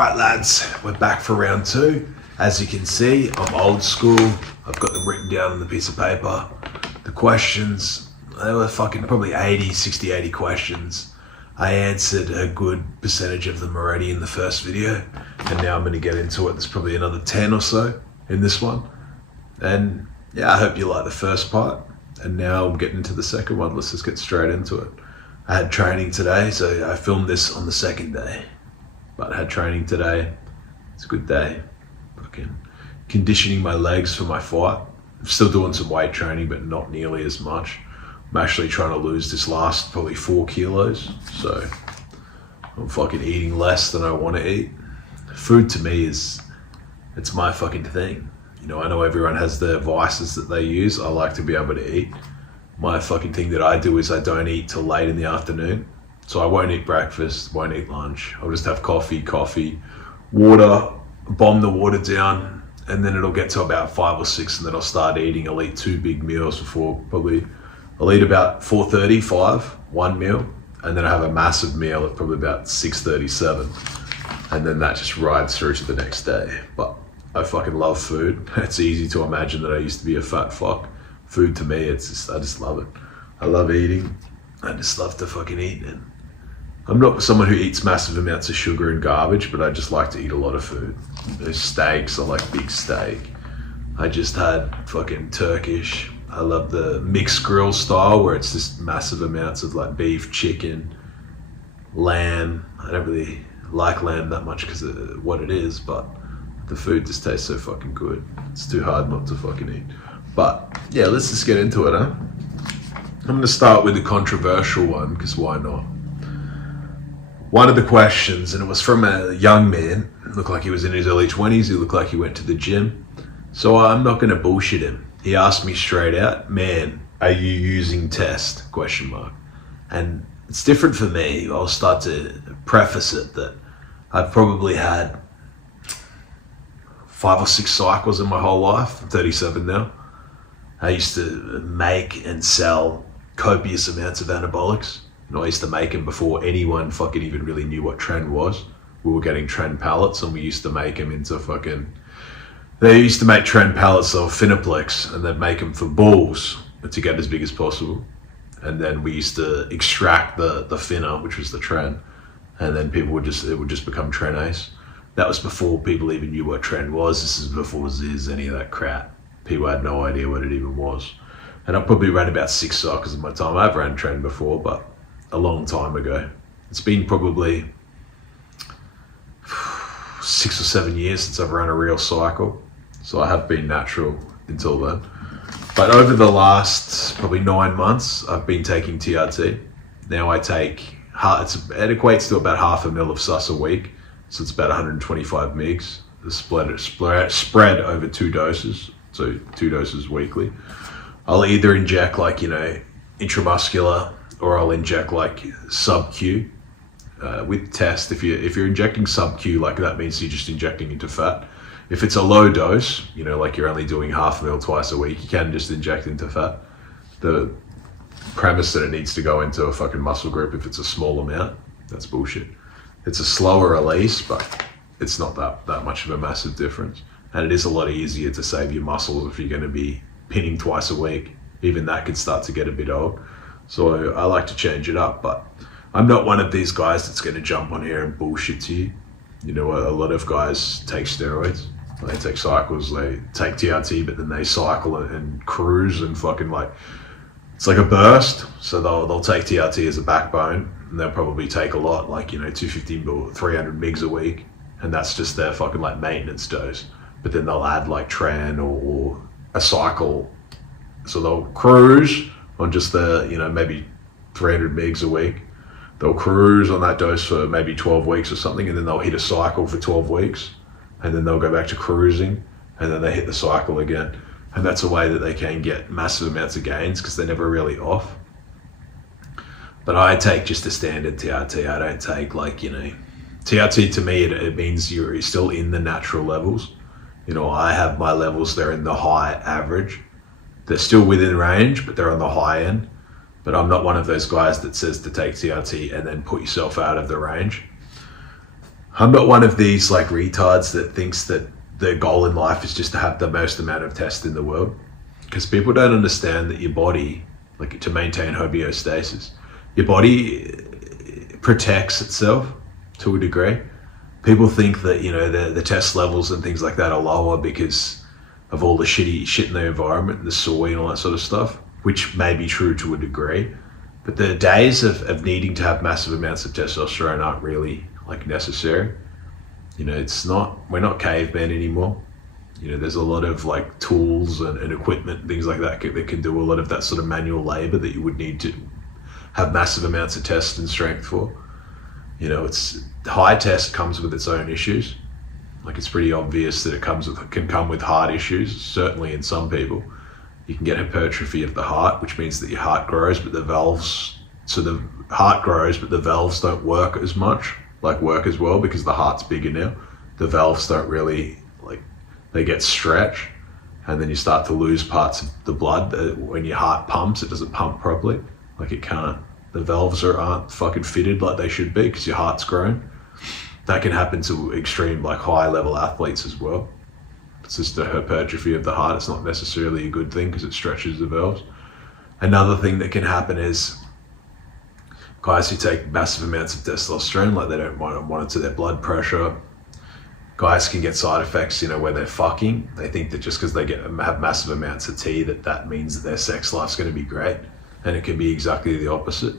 Right lads, we're back for round two. As you can see, I'm old school. I've got them written down on the piece of paper. The questions, they were fucking probably 80 questions. I answered a good percentage of them already in the first video, and now I'm going to get into it. There's probably another 10 or so in this one. And yeah, I hope you like the first part. And now I'm getting into the second one. Let's just get straight into it. I had training today, so I filmed this on the second day. But I had training today. It's a good day. Fucking conditioning my legs for my fight. I'm still doing some weight training, but not nearly as much. I'm actually trying to lose this last probably 4 kilos. So I'm fucking eating less than I want to eat. Food to me it's my fucking thing. You know, I know everyone has their vices that they use. I like to be able to eat. My fucking thing that I do is I don't eat till late in the afternoon. So I won't eat breakfast, won't eat lunch. I'll just have coffee, water, bomb the water down, and then it'll get to about 5 or 6, and then I'll start eating. I'll eat 2 big meals before I'll eat about 4:30, 5, one meal, and then I have a massive meal at probably about 6:30, 7, and then that just rides through to the next day. But I fucking love food. It's easy to imagine that I used to be a fat fuck. Food to me, I just love it. I love eating. I just love to fucking eat, and I'm not someone who eats massive amounts of sugar and garbage, but I just like to eat a lot of food. There's steaks, I like big steak. I just had fucking Turkish. I love the mixed grill style where it's just massive amounts of like beef, chicken, lamb. I don't really like lamb that much because of what it is, but the food just tastes so fucking good. It's too hard not to fucking eat. But yeah, let's just get into it, huh? I'm gonna start with the controversial one, because why not? One of the questions, and it was from a young man, looked like he was in his early 20s, he looked like he went to the gym. So I'm not gonna bullshit him. He asked me straight out, man, are you using test? ? And it's different for me. I'll start to preface it that I've probably had 5 or 6 cycles in my whole life. I'm 37 now. I used to make and sell copious amounts of anabolics. You know, I used to make them before anyone fucking even really knew what Tren was. We were getting Tren pallets, and we used to make them into fucking... They used to make Tren pallets of Finaplex, and they'd make them for bulls to get as big as possible. And then we used to extract the finna, which was the Tren, and then it would just become Tren Ace. That was before people even knew what Tren was. This is before Ziz, any of that crap. People had no idea what it even was. And I probably ran about 6 cycles in my time. I've ran Tren before, but a long time ago. It's been probably 6 or 7 years since I've run a real cycle. So I have been natural until then. But over the last probably 9 months, I've been taking TRT. Now I take, it equates to about half a mil of sus a week. So it's about 125 mgs. Spread over 2 doses. So 2 doses weekly. I'll either inject like, you know, intramuscular, or I'll inject like sub-Q. With test, if you're injecting sub-Q, like that means you're just injecting into fat. If it's a low dose, you know, like you're only doing half a mil twice a week, you can just inject into fat. The premise that it needs to go into a fucking muscle group if it's a small amount, that's bullshit. It's a slower release, but it's not that much of a massive difference. And it is a lot easier to save your muscles if you're going to be pinning twice a week. Even that could start to get a bit old. So I like to change it up, but I'm not one of these guys that's going to jump on here and bullshit to you. You know, a lot of guys take steroids. They take cycles, they take TRT, but then they cycle and cruise and fucking like, it's like a burst. So they'll take TRT as a backbone, and they'll probably take a lot, like, you know, 250 or 300 mgs a week. And that's just their fucking like maintenance dose. But then they'll add like Tren or a cycle. So they'll cruise on just the, you know, maybe 300 mgs a week. They'll cruise on that dose for maybe 12 weeks or something, and then they'll hit a cycle for 12 weeks, and then they'll go back to cruising, and then they hit the cycle again. And that's a way that they can get massive amounts of gains because they're never really off. But I take just a standard TRT. I don't take like, you know, TRT to me, it means you're still in the natural levels. You know, I have my levels, they're in the high average. They're still within range, but they're on the high end. But I'm not one of those guys that says to take TRT and then put yourself out of the range. I'm not one of these like retards that thinks that their goal in life is just to have the most amount of tests in the world, because people don't understand that your body, like to maintain homeostasis, your body protects itself to a degree. People think that, you know, the test levels and things like that are lower because of all the shitty shit in the environment, the soy and all that sort of stuff, which may be true to a degree. But the days of needing to have massive amounts of testosterone aren't really like necessary. You know, we're not cavemen anymore. You know, there's a lot of like tools and equipment and things like that that can do a lot of that sort of manual labor that you would need to have massive amounts of test and strength for. You know, high test comes with its own issues. Like, it's pretty obvious that it can come with heart issues. Certainly in some people, you can get hypertrophy of the heart, which means that your heart grows, but the heart grows, but the valves don't work as much, work as well, because the heart's bigger now. The valves don't really, they get stretched, and then you start to lose parts of the blood. When your heart pumps, it doesn't pump properly. It can't. The valves aren't fucking fitted like they should be because your heart's grown. That can happen to extreme, high level athletes as well. It's just a hypertrophy of the heart. It's not necessarily a good thing because it stretches the valves. Another thing that can happen is guys who take massive amounts of testosterone, they don't monitor their blood pressure. Guys can get side effects, where they're fucking. They think that just because they have massive amounts of T, that means that their sex life's going to be great. And it can be exactly the opposite.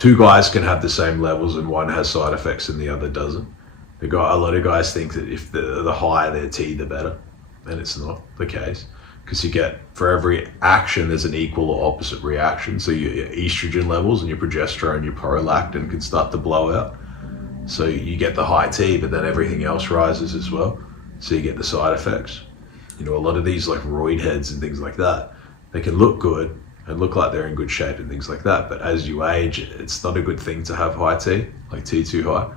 Two guys can have the same levels and one has side effects and the other doesn't. A lot of guys think that if the higher their T, the better. And it's not the case. Because for every action, there's an equal or opposite reaction. So your estrogen levels and your progesterone, your prolactin can start to blow out. So you get the high T, but then everything else rises as well. So you get the side effects. A lot of these roid heads and things like that, they can look good and look like they're in good shape and things like that. But as you age, it's not a good thing to have high T, T too high.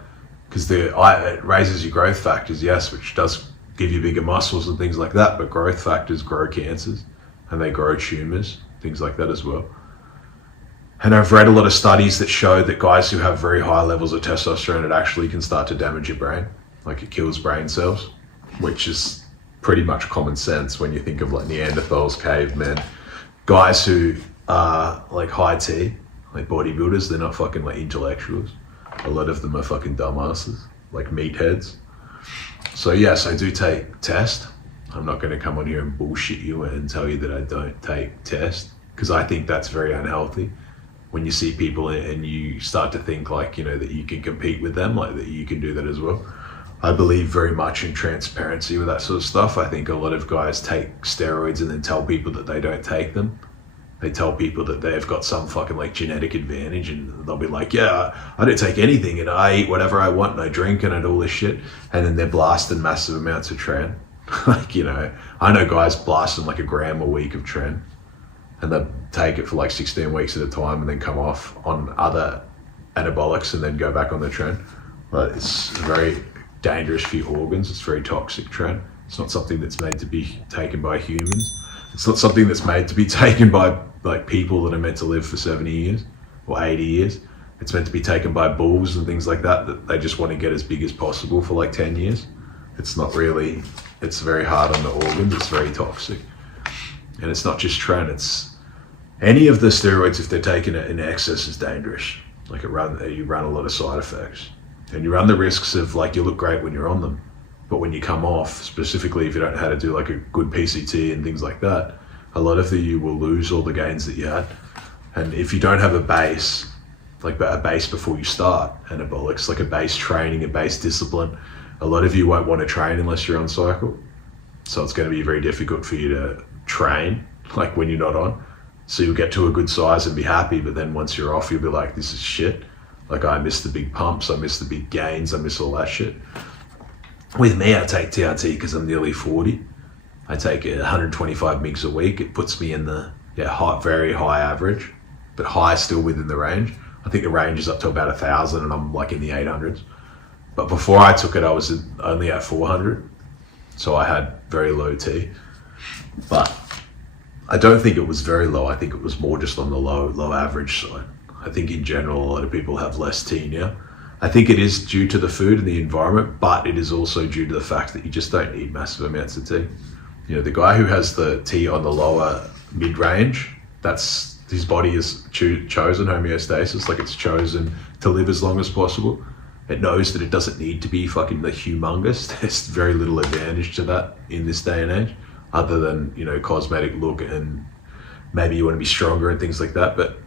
Because it raises your growth factors, yes, which does give you bigger muscles and things like that. But growth factors grow cancers and they grow tumors, things like that as well. And I've read a lot of studies that show that guys who have very high levels of testosterone, it actually can start to damage your brain. It kills brain cells, which is pretty much common sense when you think of Neanderthals, cavemen. Guys who are high T, bodybuilders, they're not fucking intellectuals. A lot of them are fucking dumbasses, meatheads. So yes, I do take test. I'm not going to come on here and bullshit you and tell you that I don't take test, because I think that's very unhealthy. When you see people and you start to think that you can compete with them, that you can do that as well. I believe very much in transparency with that sort of stuff. I think a lot of guys take steroids and then tell people that they don't take them. They tell people that they've got some fucking genetic advantage, and they'll be like, yeah, I don't take anything and I eat whatever I want and I drink and I do all this shit. And then they're blasting massive amounts of tren. I know guys blasting a gram a week of tren, and they take it for 16 weeks at a time and then come off on other anabolics and then go back on the tren. But it's very dangerous for your organs. It's very toxic tren. It's not something that's made to be taken by humans. It's not something that's made to be taken by people that are meant to live for 70 years or 80 years. It's meant to be taken by bulls and things like that they just want to get as big as possible for 10 years. It's not really, it's very hard on the organs. It's very toxic. And it's not just tren, it's any of the steroids, if they're taken in excess, is dangerous. You run a lot of side effects. And you run the risks of you look great when you're on them, but when you come off, specifically if you don't know how to do a good PCT and things like that, a lot of you will lose all the gains that you had. And if you don't have a base, a base before you start anabolics, a base training, a base discipline, a lot of you won't want to train unless you're on cycle. So it's going to be very difficult for you to train when you're not on. So you'll get to a good size and be happy, but then once you're off, you'll be like, this is shit. I miss the big pumps, I miss the big gains, I miss all that shit. With me, I take TRT because I'm nearly 40. I take 125 mgs a week. It puts me in the very high average, but high still within the range. I think the range is up to about 1,000 and I'm in the 800s. But before I took it, I was only at 400. So I had very low T. But I don't think it was very low. I think it was more just on the low average side. I think in general, a lot of people have less T now. I think it is due to the food and the environment, but it is also due to the fact that you just don't need massive amounts of tea. You know, the guy who has the tea on the lower mid-range, that's his body is chosen homeostasis, like it's chosen to live as long as possible. It knows that it doesn't need to be fucking the humongous. There's very little advantage to that in this day and age, other than, you know, cosmetic look and maybe you want to be stronger and things like that, but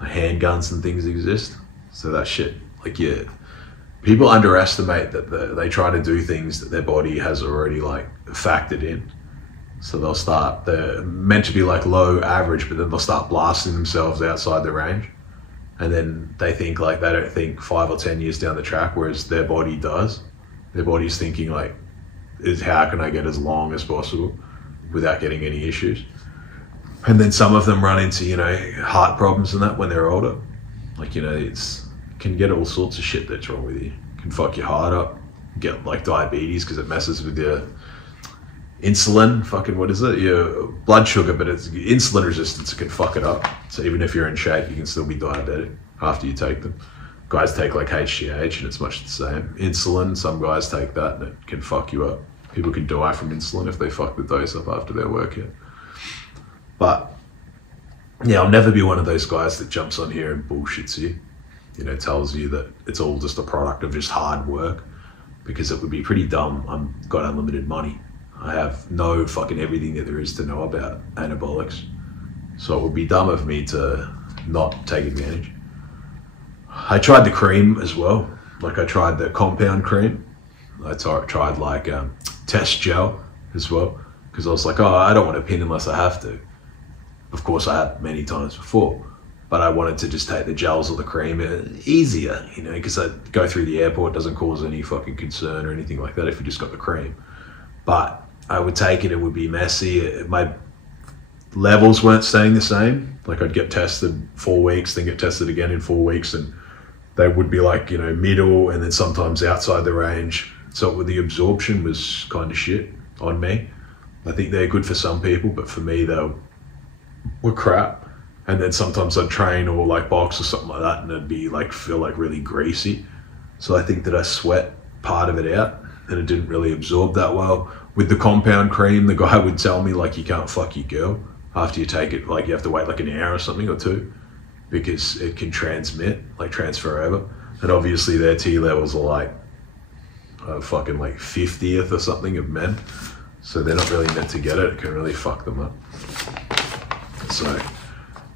handguns and things exist. So that shit, like, yeah, people underestimate that they try to do things that their body has already like factored in. So they're meant to be like low average, but then they'll start blasting themselves outside the range. And then they think like, they don't think 5 or 10 years down the track, whereas their body does. Their body's thinking like, how can I get as long as possible without getting any issues? And then some of them run into, you know, heart problems and that when they're older. Like, you know, can get all sorts of shit that's wrong with you. It can fuck your heart up, get like diabetes because it messes with your insulin, fucking what is it? Your blood sugar, but it's insulin resistance, it can fuck it up. So even if you're in shape, you can still be diabetic after you take them. Guys take like HGH and it's much the same. Insulin, some guys take that and it can fuck you up. People can die from insulin if they fuck the dose up after their workout. But yeah, I'll never be one of those guys that jumps on here and bullshits you, you know, tells you that it's all just a product of just hard work, because it would be pretty dumb. I've got unlimited money. I have no fucking everything that there is to know about anabolics. So it would be dumb of me to not take advantage. I tried the cream as well. Like I tried the compound cream. I tried like test gel as well, because I was like, oh, I don't want to pin unless I have to. Of course I have many times before, but I wanted to just take the gels or the cream easier, you know, because I go through the airport, doesn't cause any fucking concern or anything like that if you just got the cream. But I would take it, it would be messy. My levels weren't staying the same. Like I'd get tested 4 weeks, then get tested again in 4 weeks, and they would be like, you know, middle and then sometimes outside the range. So the absorption was kind of shit on me. I think they're good for some people, but for me, they were crap. And then sometimes I'd train or like box or something like that, and it'd be like, feel like really greasy. So I think that I sweat part of it out and it didn't really absorb that well. With the compound cream, the guy would tell me like, you can't fuck your girl after you take it. Like you have to wait like an hour or something or two, because it can transfer over. And obviously their T levels are like fucking like 50th or something of men. So they're not really meant to get it. It can really fuck them up. So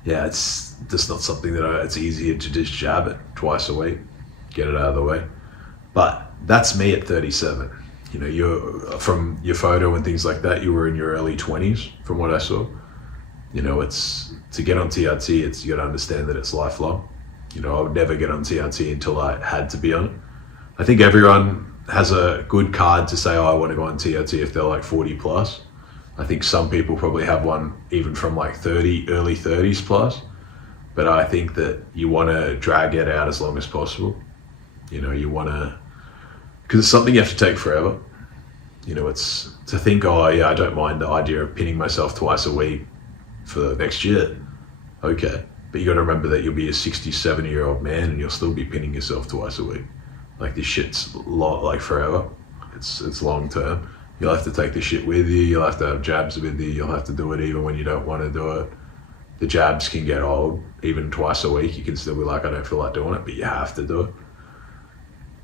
yeah, it's just not something that it's easier to just jab it twice a week, get it out of the way. But that's me at 37. You know, you're from your photo and things like that, you were in your early 20s from what I saw. You know, it's to get on TRT, you got to understand that it's lifelong. You know, I would never get on TRT until I had to be on it. I think everyone has a good card to say, oh, I want to go on TRT if they're like 40 plus. I think some people probably have one even from like 30, early 30s plus. But I think that you want to drag it out as long as possible. You know, you want to, because it's something you have to take forever. You know, it's to think, oh yeah, I don't mind the idea of pinning myself twice a week for the next year. Okay, but you got to remember that you'll be a 60, 70-year-old man and you'll still be pinning yourself twice a week. Like this shit's like forever. It's long term. You'll have to take the shit with you. You'll have to have jabs with you. You'll have to do it even when you don't want to do it. The jabs can get old. Even twice a week, you can still be like, I don't feel like doing it, but you have to do it.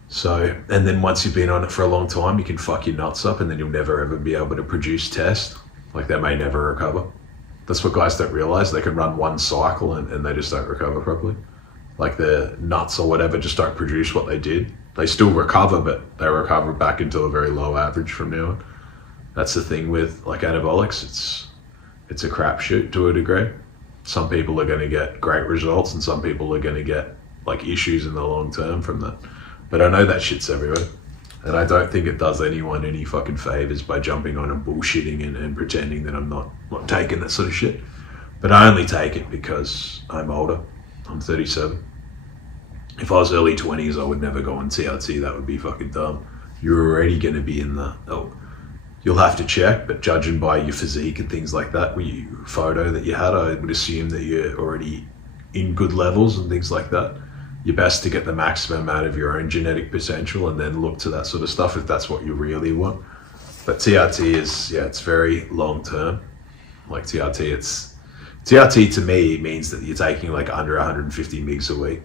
So, and then once you've been on it for a long time, you can fuck your nuts up and then you'll never ever be able to produce test. Like they may never recover. That's what guys don't realize. They can run one cycle and they just don't recover properly. Like their nuts or whatever just don't produce what they did. They still recover, but they recover back into a very low average from now on. That's the thing with like anabolics. It's a crapshoot to a degree. Some people are going to get great results and some people are going to get like issues in the long term from that. But I know that shit's everywhere. And I don't think it does anyone any fucking favors by jumping on and bullshitting and pretending that I'm not taking that sort of shit. But I only take it because I'm older. I'm 37. If I was early 20s, I would never go on TRT. That would be fucking dumb. You're already going to be in the, you'll have to check, but judging by your physique and things like that, photo that you had, I would assume that you're already in good levels and things like that. your best to get the maximum out of your own genetic potential, and then look to that sort of stuff if that's what you really want. But TRT is, it's very long term. Like TRT to me means that you're taking like under 150 mgs a week.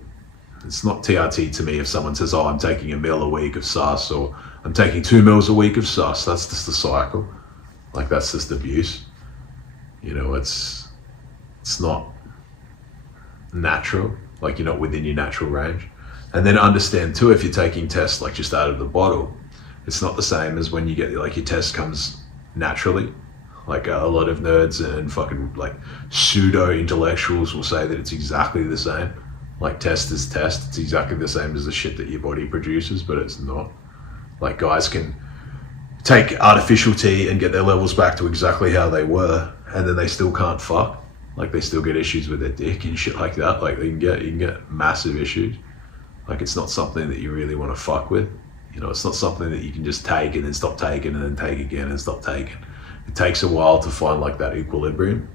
It's not TRT to me if someone says, oh, I'm taking a mil a week of sus, or I'm taking 2 mils a week of sus. That's just the cycle. Like, that's just abuse. You know, it's not natural. Like, you're not within your natural range. And then understand too, if you're taking tests like just out of the bottle, it's not the same as when you get like your test comes naturally. Like a lot of nerds and fucking like pseudo intellectuals will say that it's exactly the same. Like test is test. It's exactly the same as the shit that your body produces, but it's not. Like guys can take artificial tea and get their levels back to exactly how they were, and then they still can't fuck. Like they still get issues with their dick and shit like that. Like you can get massive issues. Like it's not something that you really want to fuck with. You know, it's not something that you can just take and then stop taking and then take again and stop taking. It takes a while to find like that equilibrium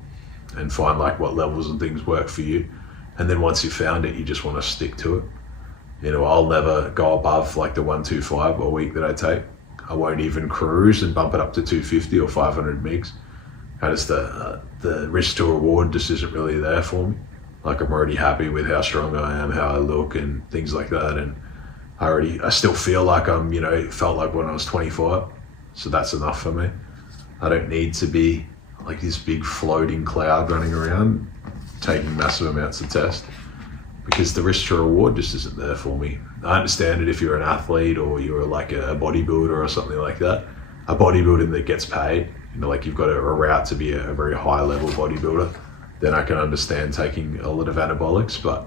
and find like what levels and things work for you. And then once you've found it, you just want to stick to it. You know, I'll never go above like the 125 a week that I take. I won't even cruise and bump it up to 250 or 500 mgs. And it's the risk to reward just isn't really there for me. Like I'm already happy with how strong I am, how I look and things like that. And I still feel like I'm, felt like when I was 25. So that's enough for me. I don't need to be like this big floating cloud running around taking massive amounts of test, because the risk to reward just isn't there for me. I understand it if you're an athlete or you're like a bodybuilder or something like that. A bodybuilder that gets paid, like you've got a route to be a very high level bodybuilder, then I can understand taking a lot of anabolics. But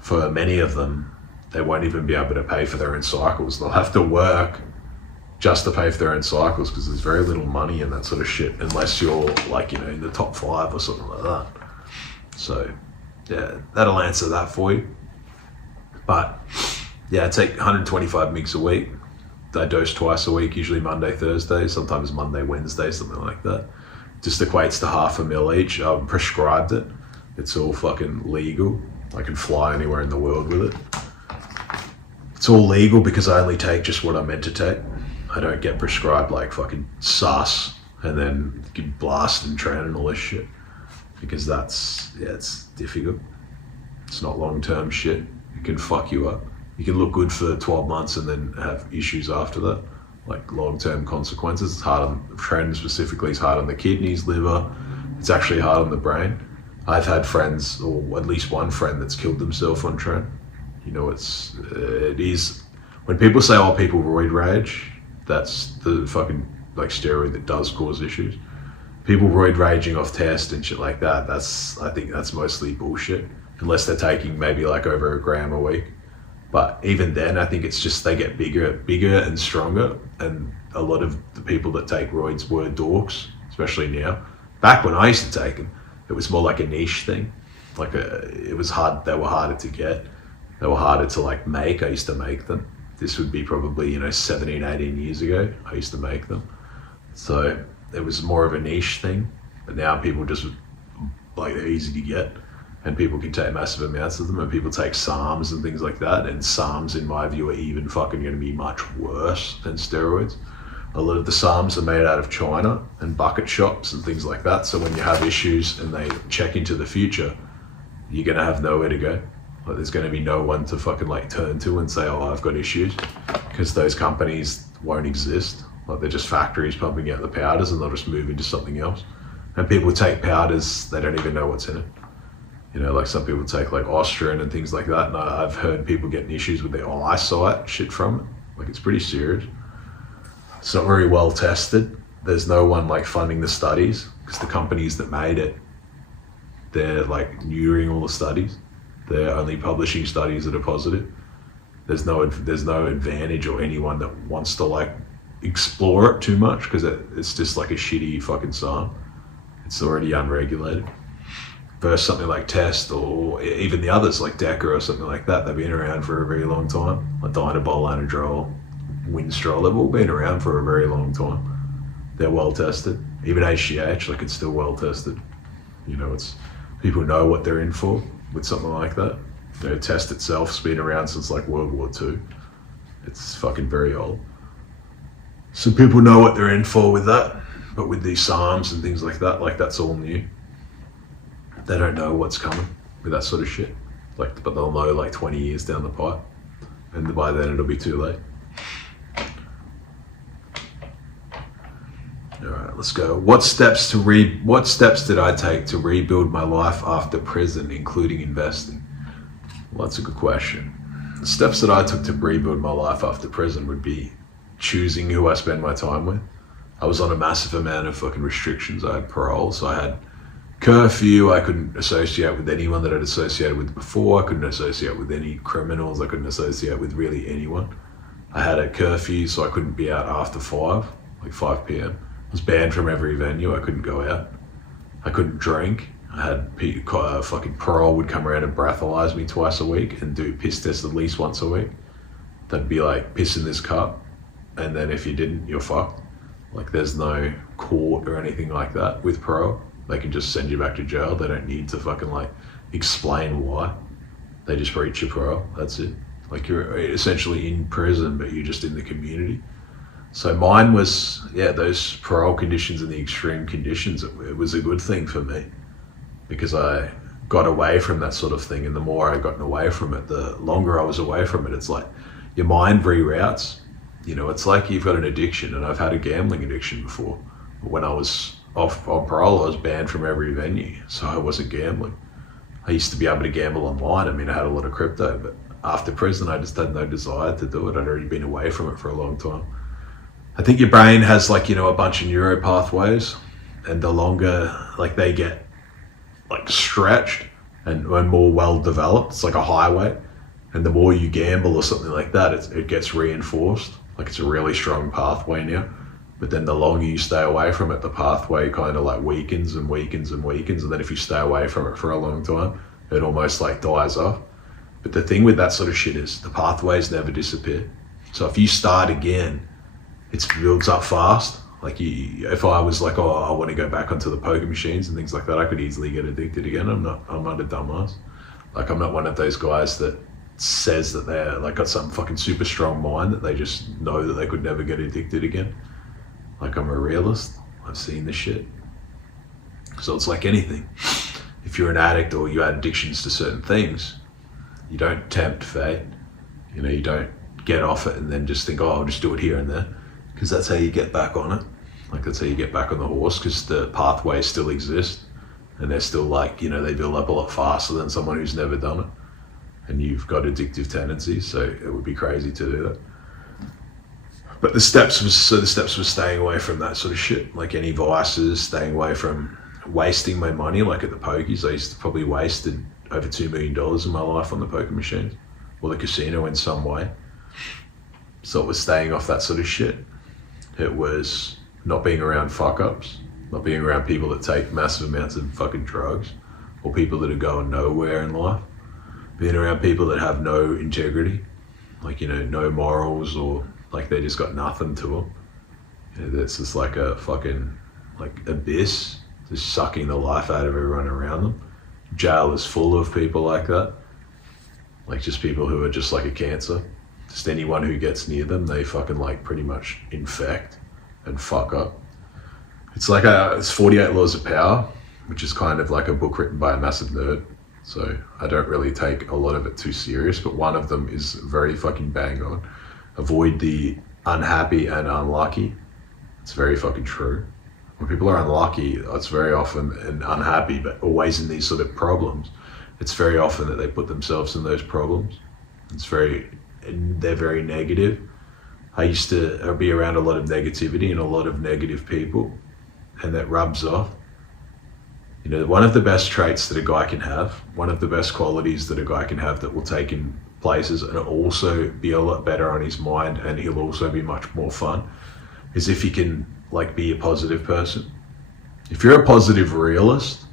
for many of them, they won't even be able to pay for their own cycles. They'll have to work just to pay for their own cycles, because there's very little money in that sort of shit unless you're like, in the top 5 or something like that. So yeah, that'll answer that for you. But yeah, I take 125 mgs a week. I dose twice a week, usually Monday, Thursday, sometimes Monday, Wednesday, something like that. Just equates to half a mil each. I've prescribed it. It's all fucking legal. I can fly anywhere in the world with it. It's all legal because I only take just what I'm meant to take. I don't get prescribed like fucking sus and then get blast and train and all this shit, because it's difficult. It's not long-term shit. It can fuck you up. You can look good for 12 months and then have issues after that, like long-term consequences. It's hard on training specifically. It's hard on the kidneys, liver. It's actually hard on the brain. I've had friends, or at least one friend, that's killed themselves on tren. It is when people say, oh, people roid rage, that's the fucking like steroid that does cause issues. People roid raging off test and shit like that, I think that's mostly bullshit, unless they're taking maybe like over a gram a week. But even then, I think it's just they get bigger and stronger. And a lot of the people that take roids were dorks, especially now. Back when I used to take them, it was more like a niche thing. It was hard. They were harder to get. They were harder to like make. I used to make them. This would be probably 17, 18 years ago. I used to make them. So it was more of a niche thing. But now people just like, they're easy to get. And people can take massive amounts of them, and people take SARMs and things like that. And SARMs, in my view, are even fucking going to be much worse than steroids. A lot of the SARMs are made out of China and bucket shops and things like that. So when you have issues and they check into the future, you're going to have nowhere to go. Like, there's going to be no one to fucking like turn to and say, oh, I've got issues, because those companies won't exist. Like, they're just factories pumping out the powders, and they'll just move into something else. And people take powders, they don't even know what's in it. Like some people take like Ostrin and things like that, and I've heard people getting issues with their eyesight shit from it. Like, it's pretty serious. It's not very well tested. There's no one like funding the studies, because the companies that made it, they're like neutering all the studies. They're only publishing studies that are positive. There's no advantage or anyone that wants to like explore it too much, because it's just like a shitty fucking SARM. It's already unregulated. Versus something like Test, or even the others like Deca or something like that, they've been around for a very long time. Like Dynabol, Anadrol, Winstrol, they've all been around for a very long time. They're well tested. Even HGH, like, it's still well tested. It's people know what they're in for with something like that. test itself has been around since like World War II. It's fucking very old. So people know what they're in for with that. But with these psalms and things like that, like that's all new. They don't know what's coming with that sort of shit. Like, but they'll know like 20 years down the pipe. And by then it'll be too late. All right, let's go. What steps did I take to rebuild my life after prison, including investing? Well, that's a good question. The steps that I took to rebuild my life after prison would be choosing who I spend my time with. I was on a massive amount of fucking restrictions. I had parole, so I had curfew. I couldn't associate with anyone that I'd associated with before. I couldn't associate with any criminals. I couldn't associate with really anyone. I had a curfew, so I couldn't be out after 5 p.m. I was banned from every venue. I couldn't go out. I couldn't drink. I had fucking parole would come around and breathalyze me twice a week and do piss tests at least once a week. They'd be like, piss in this cup, and then if you didn't, you're fucked. Like, there's no court or anything like that with parole. They can just send you back to jail. They don't need to fucking like explain why. They just breach your parole. That's it. Like, you're essentially in prison, but you're just in the community. So mine was, those parole conditions and the extreme conditions, it was a good thing for me because I got away from that sort of thing. And the more I got away from it, the longer I was away from it. It's like your mind reroutes. You know, it's like you've got an addiction, and I've had a gambling addiction before. When I was off on parole, I was banned from every venue, so I wasn't gambling. I used to be able to gamble online. I mean, I had a lot of crypto, but after prison, I just had no desire to do it. I'd already been away from it for a long time. I think your brain has like, a bunch of neuro pathways, and the longer like they get like stretched and more well developed, it's like a highway. And the more you gamble or something like that, it gets reinforced. Like, it's a really strong pathway now. But then the longer you stay away from it, the pathway kind of like weakens and weakens and weakens. And then if you stay away from it for a long time, it almost like dies off. But the thing with that sort of shit is the pathways never disappear. So if you start again, it builds up fast. Like, if I was like, I want to go back onto the poker machines and things like that, I could easily get addicted again. I'm not a dumbass. Like, I'm not one of those guys that says that they're like got some fucking super strong mind that they just know that they could never get addicted again. Like, I'm a realist. I've seen this shit. So it's like anything. If you're an addict or you had addictions to certain things, you don't tempt fate. You don't get off it and then just think, I'll just do it here and there. Because that's how you get back on it. Like, that's how you get back on the horse, because the pathways still exist. And they're still like, they build up a lot faster than someone who's never done it. And you've got addictive tendencies, so it would be crazy to do that. But the steps was staying away from that sort of shit, like any vices, staying away from wasting my money, like at the pokies. I used to probably wasted over $2 million in my life on the poker machines or the casino in some way. So it was staying off that sort of shit. It was not being around fuck-ups, not being around people that take massive amounts of fucking drugs, or people that are going nowhere in life. Being around people that have no integrity, like, no morals, or like they just got nothing to them. It's just like a fucking like abyss, just sucking the life out of everyone around them. Jail is full of people like that, like just people who are just like a cancer. Just anyone who gets near them, they fucking like pretty much infect and fuck up. It's like it's 48 Laws of Power, which is kind of like a book written by a massive nerd. So I don't really take a lot of it too serious, but one of them is very fucking bang on. Avoid the unhappy and unlucky. It's very fucking true. When people are unlucky, it's very often, and unhappy, but always in these sort of problems, it's very often that they put themselves in those problems. They're very negative. I used to be around a lot of negativity and a lot of negative people, and that rubs off. One of the best traits that a guy can have, one of the best qualities that a guy can have that will take him places and also be a lot better on his mind, and he'll also be much more fun, is if he can like be a positive person. If you're a positive realist,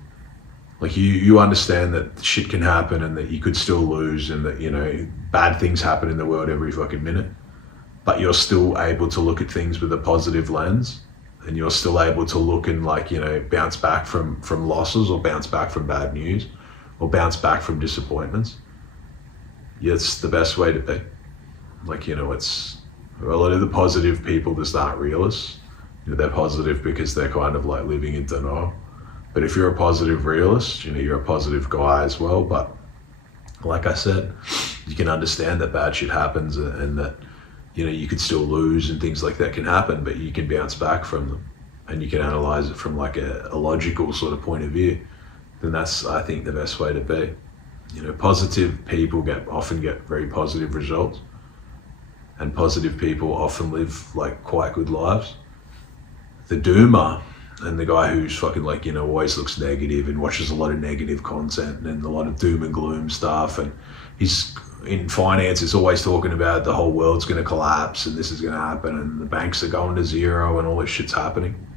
like you understand that shit can happen and that you could still lose, and that, bad things happen in the world every fucking minute, but you're still able to look at things with a positive lens. And you're still able to look and bounce back from losses, or bounce back from bad news, or bounce back from disappointments. it's the best way to be. Like, it's a lot of the positive people just aren't realists. They're positive because they're kind of like living in denial. But if you're a positive realist, you're a positive guy as well. But like I said, you can understand that bad shit happens and that, you could still lose and things like that can happen, but you can bounce back from them and you can analyze it from like a logical sort of point of view. Then that's, I think, the best way to be. Positive people often get very positive results, and positive people often live like quite good lives. The doomer and the guy who's fucking like, always looks negative and watches a lot of negative content and a lot of doom and gloom stuff, and he's in finance is always talking about the whole world's going to collapse and this is going to happen and the banks are going to zero and all this shit's happening.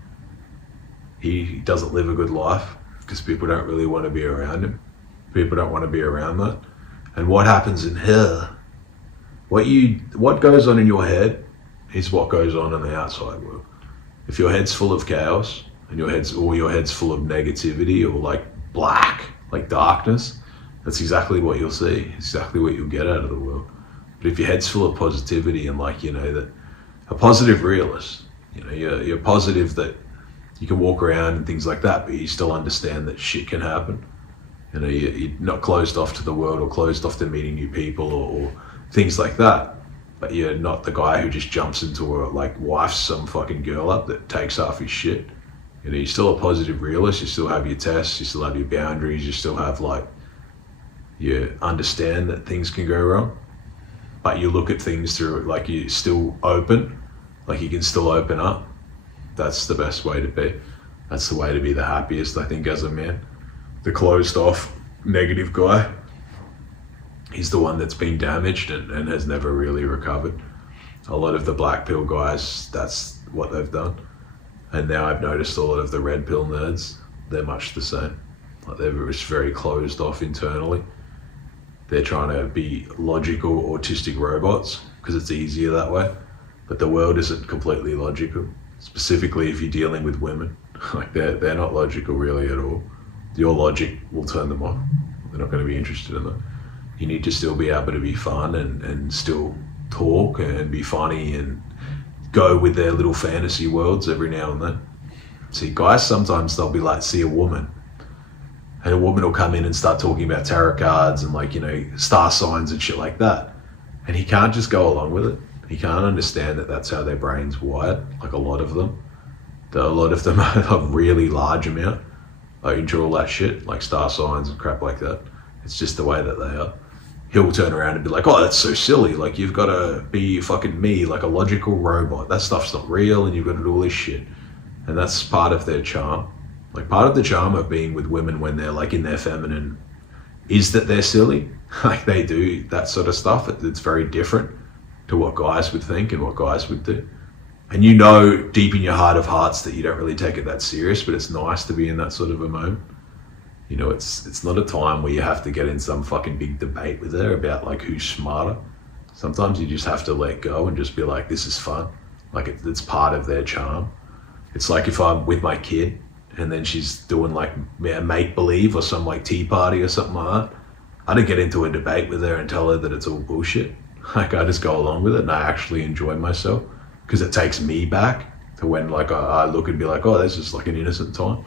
He doesn't live a good life because people don't really want to be around him. People don't want to be around that. And what happens in here, what goes on in your head is what goes on in the outside world. If your head's full of chaos and your head's full of negativity or like black, like darkness, that's exactly what you'll see, exactly what you'll get out of the world. But if your head's full of positivity and like, that a positive realist, you're positive that you can walk around and things like that, but you still understand that shit can happen. You're not closed off to the world or closed off to meeting new people or things like that. But you're not the guy who just jumps into wifes some fucking girl up that takes half his shit. You're still a positive realist. You still have your tests. You still have your boundaries. You still have you understand that things can go wrong. But you look at things through you're still open. You can still open up. That's the best way to be. That's the way to be the happiest, I think, as a man. The closed off, negative guy, he's the one that's been damaged and has never really recovered. A lot of the black pill guys, that's what they've done. And now I've noticed a lot of the red pill nerds, they're much the same. They're just very closed off internally. They're trying to be logical, autistic robots because it's easier that way. But the world isn't completely logical, specifically if you're dealing with women. They're not logical really at all. Your logic will turn them off. They're not going to be interested in that. You need to still be able to be fun and still talk and be funny and go with their little fantasy worlds every now and then. See, guys, sometimes they'll be see a woman, and a woman will come in and start talking about tarot cards and star signs and shit like that. And he can't just go along with it. He can't understand that that's how their brain's wired, a lot of them. A lot of them are a really large amount are into all that shit, like star signs and crap like that. It's just the way that they are. He'll turn around and be like, oh, that's so silly. You've got to be fucking me, like a logical robot. That stuff's not real and you've got to do all this shit. And that's part of their charm. Part of the charm of being with women when they're in their feminine is that they're silly. They do that sort of stuff. It's very different to what guys would think and what guys would do. And deep in your heart of hearts that you don't really take it that serious, but it's nice to be in that sort of a moment. It's not a time where you have to get in some fucking big debate with her about who's smarter. Sometimes you just have to let go and just be like, this is fun. It's part of their charm. It's like if I'm with my kid and then she's doing make-believe or some tea party or something like that. I don't get into a debate with her and tell her that it's all bullshit. I just go along with it and I actually enjoy myself because it takes me back to when I look and be like, oh, this is an innocent time.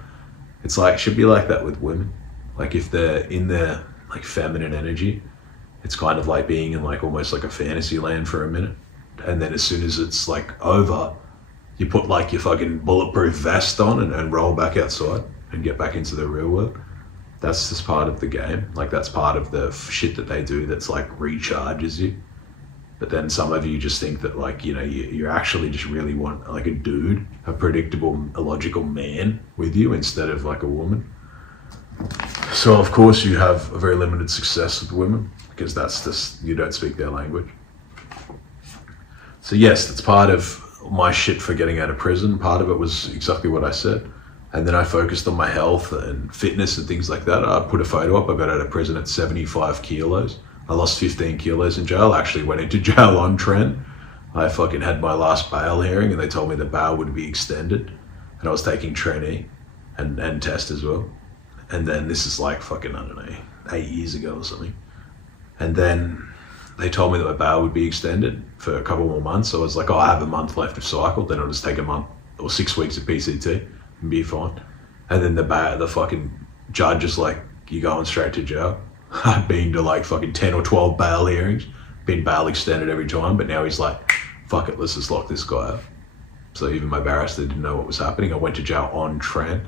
It's should be like that with women. If they're in their feminine energy, it's kind of like being in almost a fantasy land for a minute. And then as soon as it's over, you put your fucking bulletproof vest on and roll back outside and get back into the real world. That's just part of the game. That's part of the shit that they do that's recharges you. But then some of you just think that you actually just really want a dude, a predictable, a logical man with you instead of a woman. So of course you have a very limited success with women because that's just, you don't speak their language. So yes, that's part of my shit for getting out of prison. Part of it was exactly what I said. And then I focused on my health and fitness and things like that. I put a photo up. I got out of prison at 75 kilos. I lost 15 kilos in jail. I actually went into jail on trend. I fucking had my last bail hearing and they told me the bail would be extended. And I was taking trainee and test as well. And then this is fucking, I don't know, 8 years ago or something. And then they told me that my bail would be extended for a couple more months. So I was like, oh, I have a month left of cycle, then I'll just take a month or 6 weeks of PCT and be fine. And then the fucking judge is like, you're going straight to jail. I'd been to like fucking 10 or 12 bail hearings, been bail extended every time, but now he's like, fuck it, let's just lock this guy up. So even my barrister didn't know what was happening. I went to jail on Tran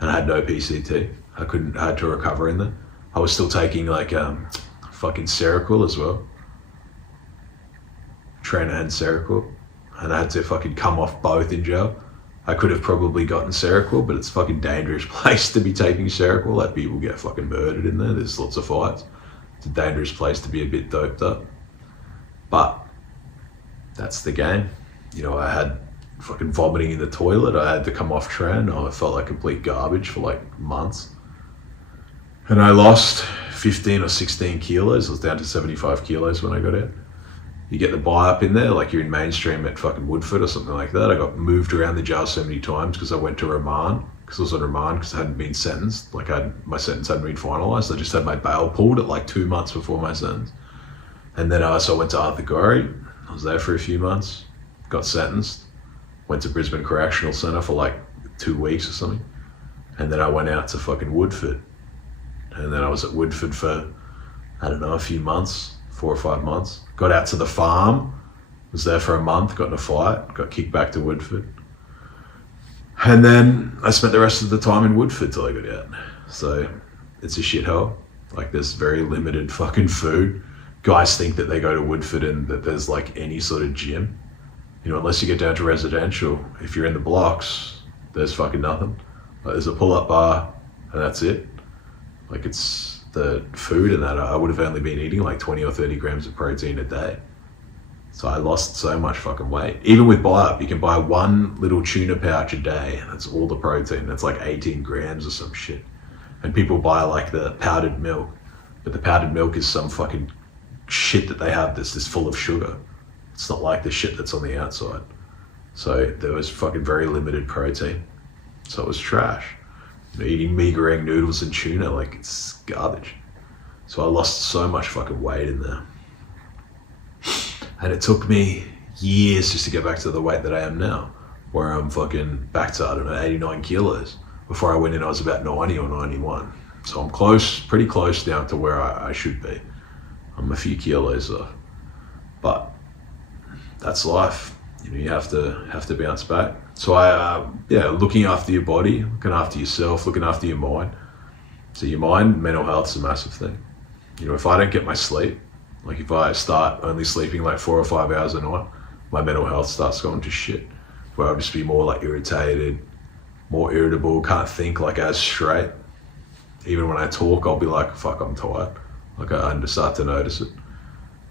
and I had no PCT. I had to recover in there. I was still taking like fucking Seroquel as well. Tran and Seroquel. And I had to fucking come off both in jail. I could have probably gotten Seroquel, but it's a fucking dangerous place to be taking Seroquel. Like, people get fucking murdered in there. There's lots of fights. It's a dangerous place to be a bit doped up. But that's the game. You know, I had fucking vomiting in the toilet. I had to come off Tran. I felt like complete garbage for like months. And I lost 15 or 16 kilos. I was down to 75 kilos when I got out. You get the buy up in there, like you're in mainstream at fucking Woodford or something like that. I got moved around the jail so many times because I went to remand, because I was on remand because I hadn't been sentenced. Like, my sentence hadn't been finalised. I just had my bail pulled at like 2 months before my sentence. And then so I went to Arthur Gorey. I was there for a few months, got sentenced, went to Brisbane Correctional Centre for like 2 weeks or something. And then I went out to fucking Woodford. And then I was at Woodford for, I don't know, a few months, 4 or 5 months. Got out to the farm, was there for a month, got in a fight, got kicked back to Woodford. And then I spent the rest of the time in Woodford till I got out. So it's a shithole. Like, there's very limited fucking food. Guys think that they go to Woodford and that there's like any sort of gym. You know, unless you get down to residential, if you're in the blocks, there's fucking nothing. Like, there's a pull-up bar and that's it. Like, it's the food and that, I would have only been eating like 20 or 30 grams of protein a day. So I lost so much fucking weight. Even with buy up, you can buy one little tuna pouch a day. That's all the protein. That's like 18 grams or some shit. And people buy like the powdered milk, but the powdered milk is some fucking shit that they have that's just full of sugar. It's not like the shit that's on the outside. So there was fucking very limited protein. So it was trash. You know, eating mee goreng noodles and tuna, like, it's garbage. So I lost so much fucking weight in there. And it took me years just to get back to the weight that I am now, where I'm fucking back to, I don't know, 89 kilos. Before I went in, I was about 90 or 91. So I'm close, pretty close down to where I should be. I'm a few kilos off. But that's life. You know, you have to bounce back. So looking after your body, looking after yourself, looking after your mind. So your mind, mental health is a massive thing. You know, if I don't get my sleep, like if I start only sleeping like 4 or 5 hours a night, my mental health starts going to shit. Where I'll just be more like irritated, more irritable, can't think like as straight. Even when I talk, I'll be like, fuck, I'm tired. Like, I just start to notice it.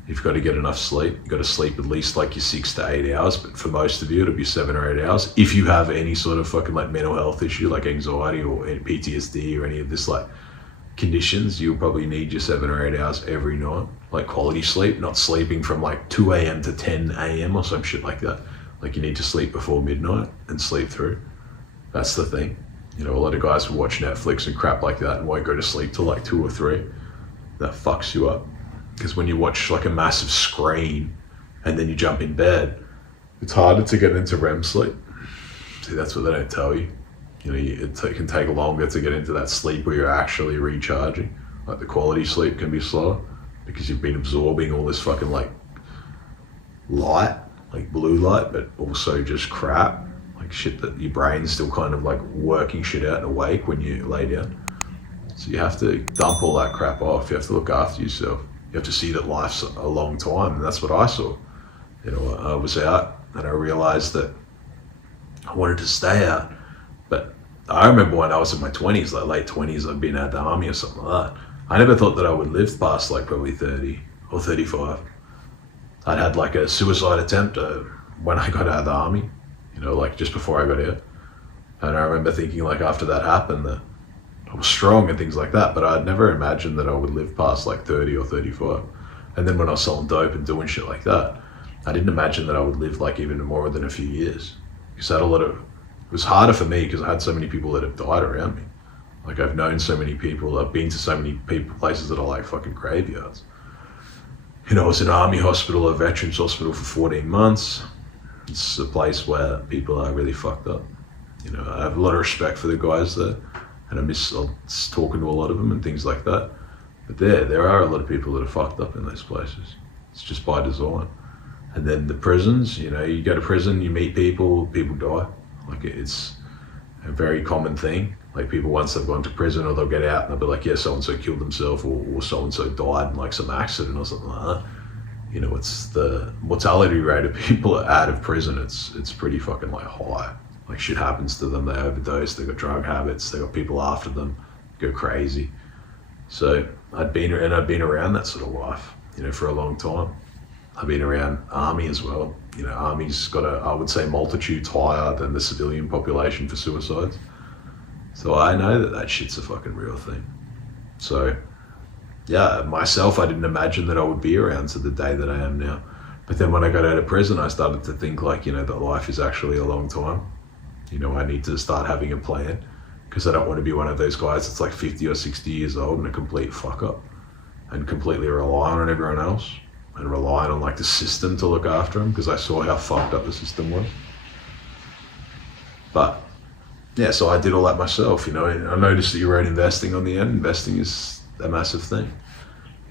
You've got to get enough sleep. You've got to sleep at least like your 6 to 8 hours, but for most of you, it'll be 7 or 8 hours. If you have any sort of fucking like mental health issue, like anxiety or PTSD or any of this like conditions, you'll probably need your 7 or 8 hours every night. Like quality sleep, not sleeping from like 2 a.m. to 10 a.m. or some shit like that. Like, you need to sleep before midnight and sleep through. That's the thing. You know, a lot of guys will watch Netflix and crap like that and won't go to sleep till like 2 or 3. That fucks you up. Because when you watch like a massive screen and then you jump in bed, it's harder to get into REM sleep. See, that's what they don't tell you. You know, it can take longer to get into that sleep where you're actually recharging. Like, the quality sleep can be slower because you've been absorbing all this fucking like light, like blue light, but also just crap, like shit that your brain's still kind of like working shit out and awake when you lay down. So you have to dump all that crap off. You have to look after yourself. You have to see that life's a long time, and that's what I saw. You know, I was out and I realized that I wanted to stay out. But I remember when I was in my 20s, like late 20s, I'd been at the army or something like that. I never thought that I would live past like probably 30 or 35. I'd had like a suicide attempt when I got out of the army, you know, like just before I got out. And I remember thinking like after that happened that I was strong and things like that, but I'd never imagined that I would live past like 30 or 35. And then when I was selling dope and doing shit like that, I didn't imagine that I would live like even more than a few years. Because I had it was harder for me because I had so many people that have died around me. Like, I've known so many people, I've been to so many places that are like fucking graveyards. I was in an army hospital, a veterans hospital for 14 months. It's a place where people are really fucked up. I have a lot of respect for the guys there, and I miss talking to a lot of them and things like that. But there are a lot of people that are fucked up in those places. It's just by design. And then the prisons, you go to prison, you meet people die. Like, it's a very common thing. Like, people, once they've gone to prison, or they'll get out and they'll be like, yeah, so-and-so killed themselves, or so-and-so died in like some accident or something like that. It's the mortality rate of people out of prison, it's pretty fucking like high. Like, shit happens to them, they overdose, they got drug habits, they got people after them, go crazy. So I'd been around that sort of life, for a long time. I've been around army as well. Army's got I would say, multitudes higher than the civilian population for suicides. So I know that shit's a fucking real thing. So yeah, myself, I didn't imagine that I would be around to the day that I am now. But then when I got out of prison, I started to think like, that life is actually a long time. I need to start having a plan, because I don't want to be one of those guys that's like 50 or 60 years old and a complete fuck up and completely relying on everyone else and relying on like the system to look after them, because I saw how fucked up the system was. But yeah, so I did all that myself. I noticed that you wrote investing on the end. Investing is a massive thing.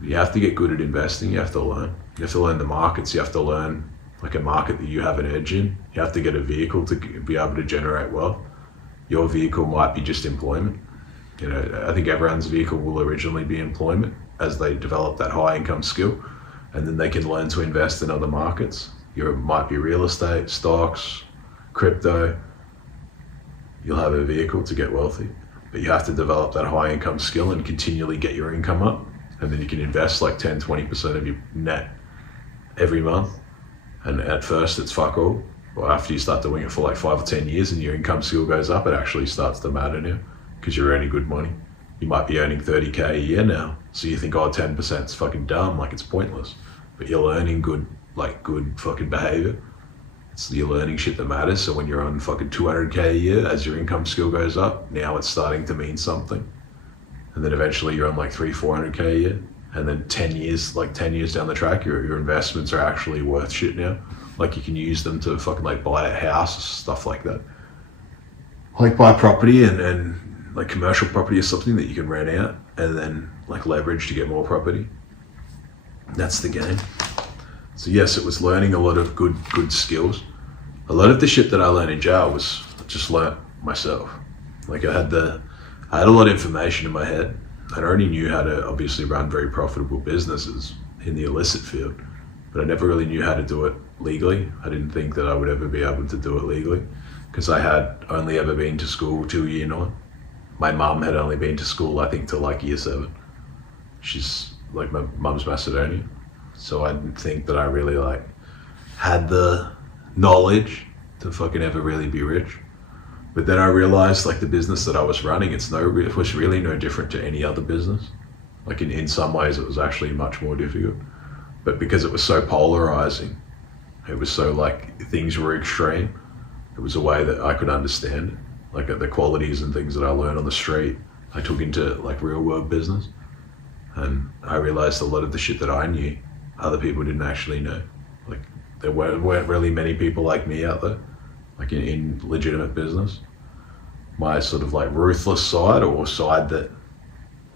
You have to get good at investing. You have to learn. You have to learn the markets. You have to learn like a market that you have an edge in. You have to get a vehicle to be able to generate wealth. Your vehicle might be just employment. I think everyone's vehicle will originally be employment as they develop that high income skill, and then they can learn to invest in other markets. It might be real estate, stocks, crypto. You'll have a vehicle to get wealthy, but you have to develop that high income skill and continually get your income up. And then you can invest like 10, 20% of your net every month. And at first it's fuck all. Well, after you start doing it for like 5 or 10 years and your income skill goes up, it actually starts to matter now, because you're earning good money. You might be earning 30K a year now. So you think, 10% is fucking dumb, like it's pointless. But you're learning good fucking behavior. It's the learning shit that matters. So when you're on fucking 200K a year, as your income skill goes up, now it's starting to mean something. And then eventually you're on like 300-400K a year. And then 10 years down the track, your investments are actually worth shit now. Like, you can use them to fucking like buy a house, stuff like that. Like buy property and like commercial property or something that you can rent out, and then like leverage to get more property. That's the game. So yes, it was learning a lot of good skills. A lot of the shit that I learned in jail was just learnt myself. Like, I had a lot of information in my head. I already knew how to obviously run very profitable businesses in the illicit field, but I never really knew how to do it legally. I didn't think that I would ever be able to do it legally, because I had only ever been to school till year 9. My mum had only been to school, I think, till like year 7. She's like, my mum's Macedonian. So I didn't think that I really like had the knowledge to fucking ever really be rich. But then I realized like the business that I was running, it was really no different to any other business. Like in some ways it was actually much more difficult. But because it was so polarizing, it was so like things were extreme, it was a way that I could understand it. Like the qualities and things that I learned on the street, I took into like real world business. And I realized a lot of the shit that I knew, other people didn't actually know. Like there weren't really many people like me out there, like in legitimate business. My sort of like ruthless side, or side that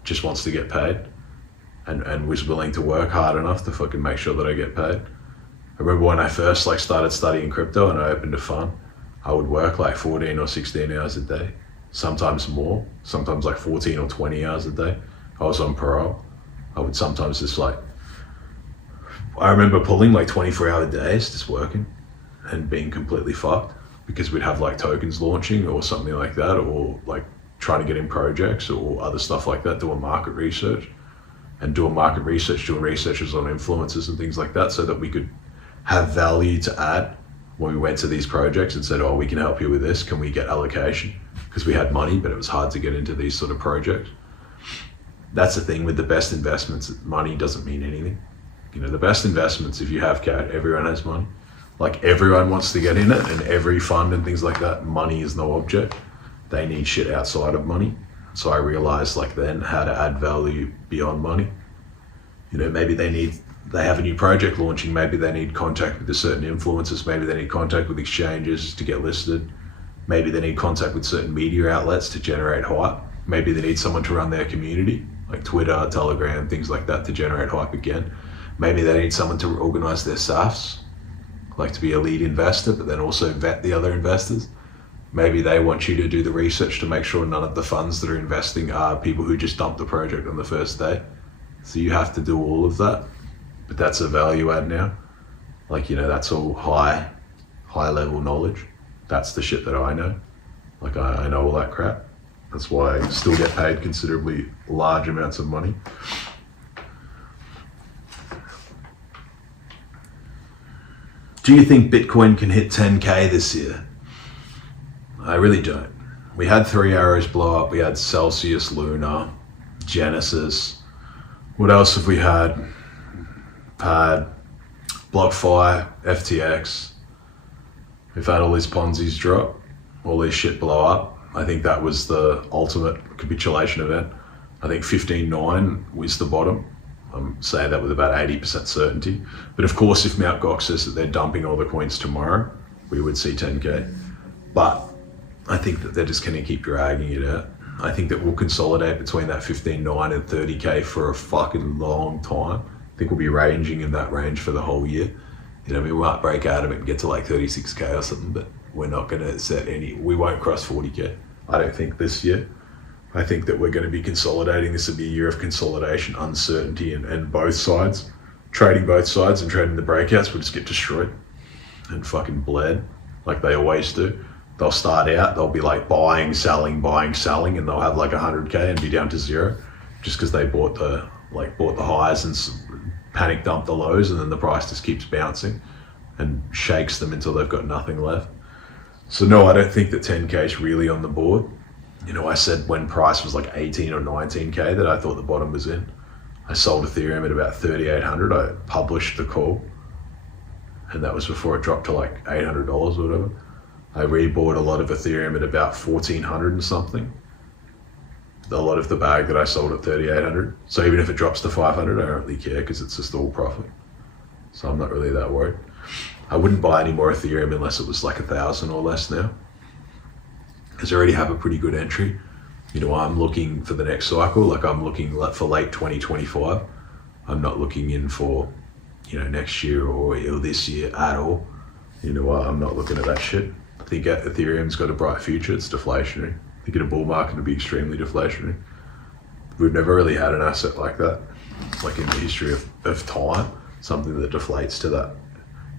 just wants to get paid and was willing to work hard enough to fucking make sure that I get paid. I remember when I first like started studying crypto and I opened a fund, I would work like 14 or 16 hours a day, sometimes more, sometimes like 14 or 20 hours a day. I was on parole. I would sometimes just like, I remember pulling like 24-hour days just working and being completely fucked, because we'd have like tokens launching or something like that, or like trying to get in projects or other stuff like that, doing market research doing researches on influencers and things like that, so that we could have value to add when we went to these projects and said, oh, we can help you with this, can we get allocation? Because we had money, but it was hard to get into these sort of projects. That's the thing with the best investments, money doesn't mean anything. The best investments, if you have cash, everyone has money. Like everyone wants to get in it, and every fund and things like that, money is no object. They need shit outside of money. So I realized like then how to add value beyond money. Maybe they need they have a new project launching, maybe they need contact with the certain influencers, maybe they need contact with exchanges to get listed, maybe they need contact with certain media outlets to generate hype, maybe they need someone to run their community, like Twitter, Telegram, things like that to generate hype again. Maybe they need someone to organize their SAFs, like to be a lead investor, but then also vet the other investors. Maybe they want you to do the research to make sure none of the funds that are investing are people who just dumped the project on the first day. So you have to do all of that, but that's a value add now. Like, you know, that's all high level knowledge. That's the shit that I know. Like I know all that crap. That's why I still get paid considerably large amounts of money. Do you think Bitcoin can hit 10K this year? I really don't. We had 3 Arrows blow up. We had Celsius, Luna, Genesis. What else have we had? Pad, BlockFi, FTX. We've had all these Ponzi's drop, all this shit blow up. I think that was the ultimate capitulation event. I think 15.9 was the bottom. I'm saying that with about 80% certainty. But of course, if Mt. Gox says that they're dumping all the coins tomorrow, we would see 10K. But I think that they're just going to keep dragging it out. I think that we'll consolidate between that 15.9 and 30K for a fucking long time. I think we'll be ranging in that range for the whole year. You know, we might break out of it and get to like 36K or something, but we're not going to set any, we won't cross 40K. I don't think this year. I think that we're going to be consolidating. This will be a year of consolidation, uncertainty, and both sides. Trading both sides and trading the breakouts will just get destroyed and fucking bled like they always do. They'll start out, they'll be like buying, selling, and they'll have like 100K and be down to zero just because they bought the highs and panic dumped the lows, and then the price just keeps bouncing and shakes them until they've got nothing left. So no, I don't think that 10K is really on the board. You know, I said when price was like 18 or 19K that I thought the bottom was in. I sold Ethereum at about 3,800. I published the call, and that was before it dropped to like $800 or whatever. I rebought a lot of Ethereum at about 1,400 and something. A lot of the bag that I sold at 3,800. So even if it drops to 500, I don't really care because it's just all profit. So I'm not really that worried. I wouldn't buy any more Ethereum unless it was like 1,000 or less now, because I already have a pretty good entry. You know, I'm looking for the next cycle. Like I'm looking for late 2025. I'm not looking in for, you know, next year or this year at all. You know, I'm not looking at that shit. I think Ethereum's got a bright future. It's deflationary. I think in a bull market it'll be extremely deflationary. We've never really had an asset like that, like in the history of time, something that deflates to that.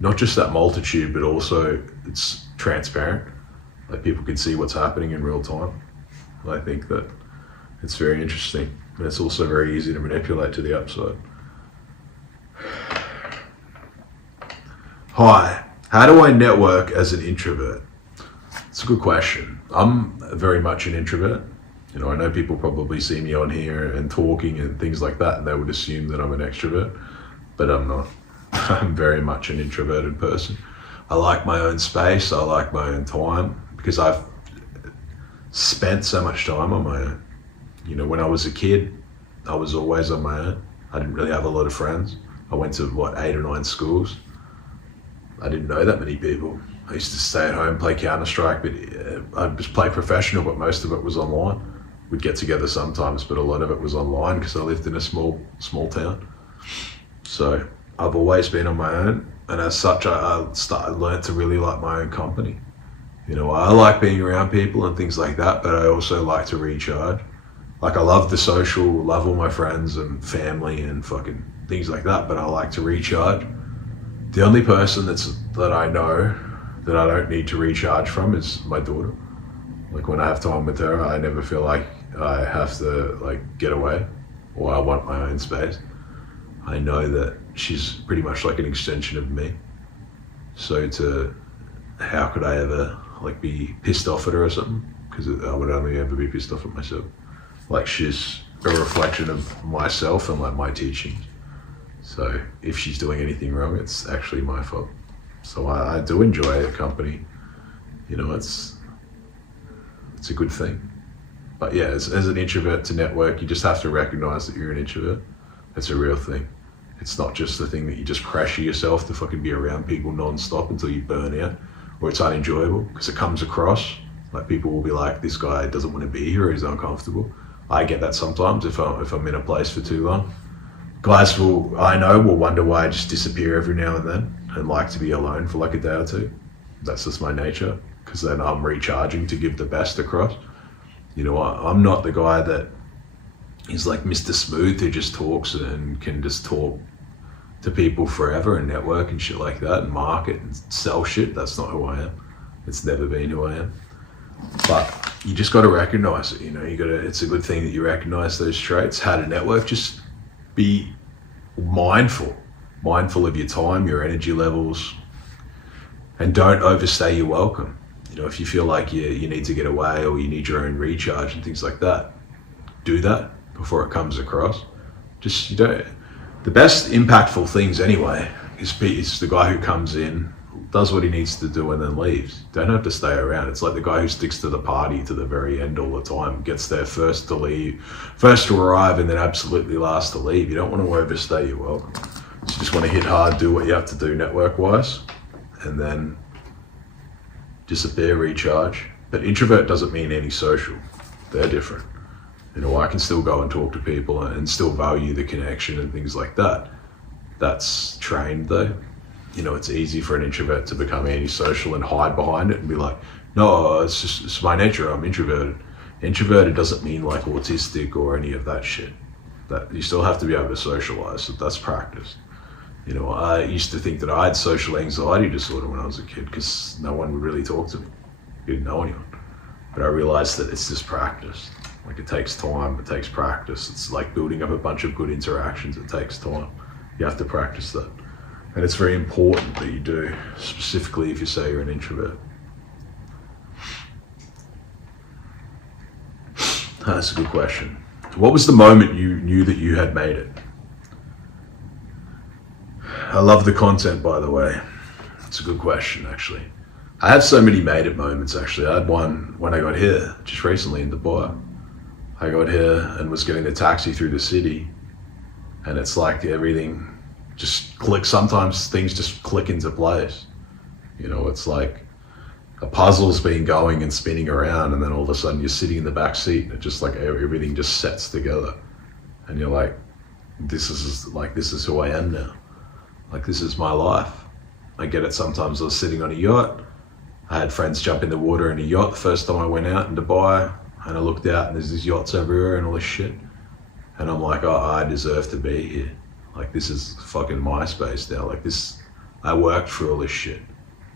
Not just that multitude, but also it's transparent. Like people can see what's happening in real time. I think that it's very interesting, and it's also very easy to manipulate to the upside. Hi, how do I network as an introvert? It's a good question. I'm very much an introvert. You know, I know people probably see me on here and talking and things like that, and they would assume that I'm an extrovert, but I'm not. I'm very much an introverted person. I like my own space. I like my own time because I've spent so much time on my own. You know, when I was a kid, I was always on my own. I didn't really have a lot of friends. I went to 8 or 9 schools. I didn't know that many people. I used to stay at home, play Counter-Strike, but I'd just play professional, but most of it was online. We'd get together sometimes, but a lot of it was online because I lived in a small town. So I've always been on my own, and as such, I learned to really like my own company. You know, I like being around people and things like that, but I also like to recharge. Like I love the social, love all my friends and family and fucking things like that, but I like to recharge. The only person that I know that I don't need to recharge from is my daughter. Like when I have time with her, I never feel like I have to like get away or I want my own space. I know that she's pretty much like an extension of me. So how could I ever like be pissed off at her or something? Because I would only ever be pissed off at myself. Like she's a reflection of myself and like my teachings. So if she's doing anything wrong, it's actually my fault. So I do enjoy her company. You know, it's a good thing. But yeah, as an introvert to network, you just have to recognize that you're an introvert. It's a real thing. It's not just the thing that you just pressure yourself to fucking be around people non-stop until you burn out or it's unenjoyable, because it comes across like people will be like, this guy doesn't want to be here or he's uncomfortable. I get that sometimes if I'm in a place for too long. Guys will wonder why I just disappear every now and then and like to be alone for like a day or two. That's just my nature, because then I'm recharging to give the best across. You know, I'm not the guy that is like Mr. Smooth who just talks and can just talk to people forever and network and shit like that and market and sell shit. That's not who I am. It's never been who I am. But you just got to recognize it. You know, it's a good thing that you recognize those traits. How to network, just be mindful of your time, your energy levels, and don't overstay your welcome. You know, if you feel like you need to get away or you need your own recharge and things like that, do that before it comes across. The best impactful things anyway is the guy who comes in, does what he needs to do and then leaves. Don't have to stay around. It's like the guy who sticks to the party to the very end all the time, gets there first to leave, first to arrive and then absolutely last to leave. You don't want to overstay your welcome. So you just want to hit hard, do what you have to do network wise, and then disappear, recharge. But introvert doesn't mean antisocial. They're different. You know, I can still go and talk to people and still value the connection and things like that. That's trained though. You know, it's easy for an introvert to become antisocial and hide behind it and be like, no, it's my nature, I'm introverted. Introverted doesn't mean like autistic or any of that shit. That you still have to be able to socialize, so that's practice. You know, I used to think that I had social anxiety disorder when I was a kid because no one would really talk to me. I didn't know anyone. But I realized that it's just practice. Like it takes time, it takes practice. It's like building up a bunch of good interactions, it takes time. You have to practice that. And it's very important that you do, specifically if you say you're an introvert. That's a good question. What was the moment you knew that you had made it? I love the content, by the way. It's a good question, actually. I have so many made it moments, actually. I had one when I got here, just recently in Dubai. I got here and was getting the taxi through the city, and it's like everything just clicks. Sometimes things just click into place. You know, it's like a puzzle's been going and spinning around, and then all of a sudden you're sitting in the back seat and it just like everything just sets together. And you're like, this is who I am now. Like, this is my life. I get it. Sometimes I was sitting on a yacht. I had friends jump in the water in a yacht the first time I went out in Dubai, and I looked out and there's these yachts everywhere and all this shit. And I'm like, oh, I deserve to be here. Like, this is fucking my space now. Like, this, I worked for all this shit.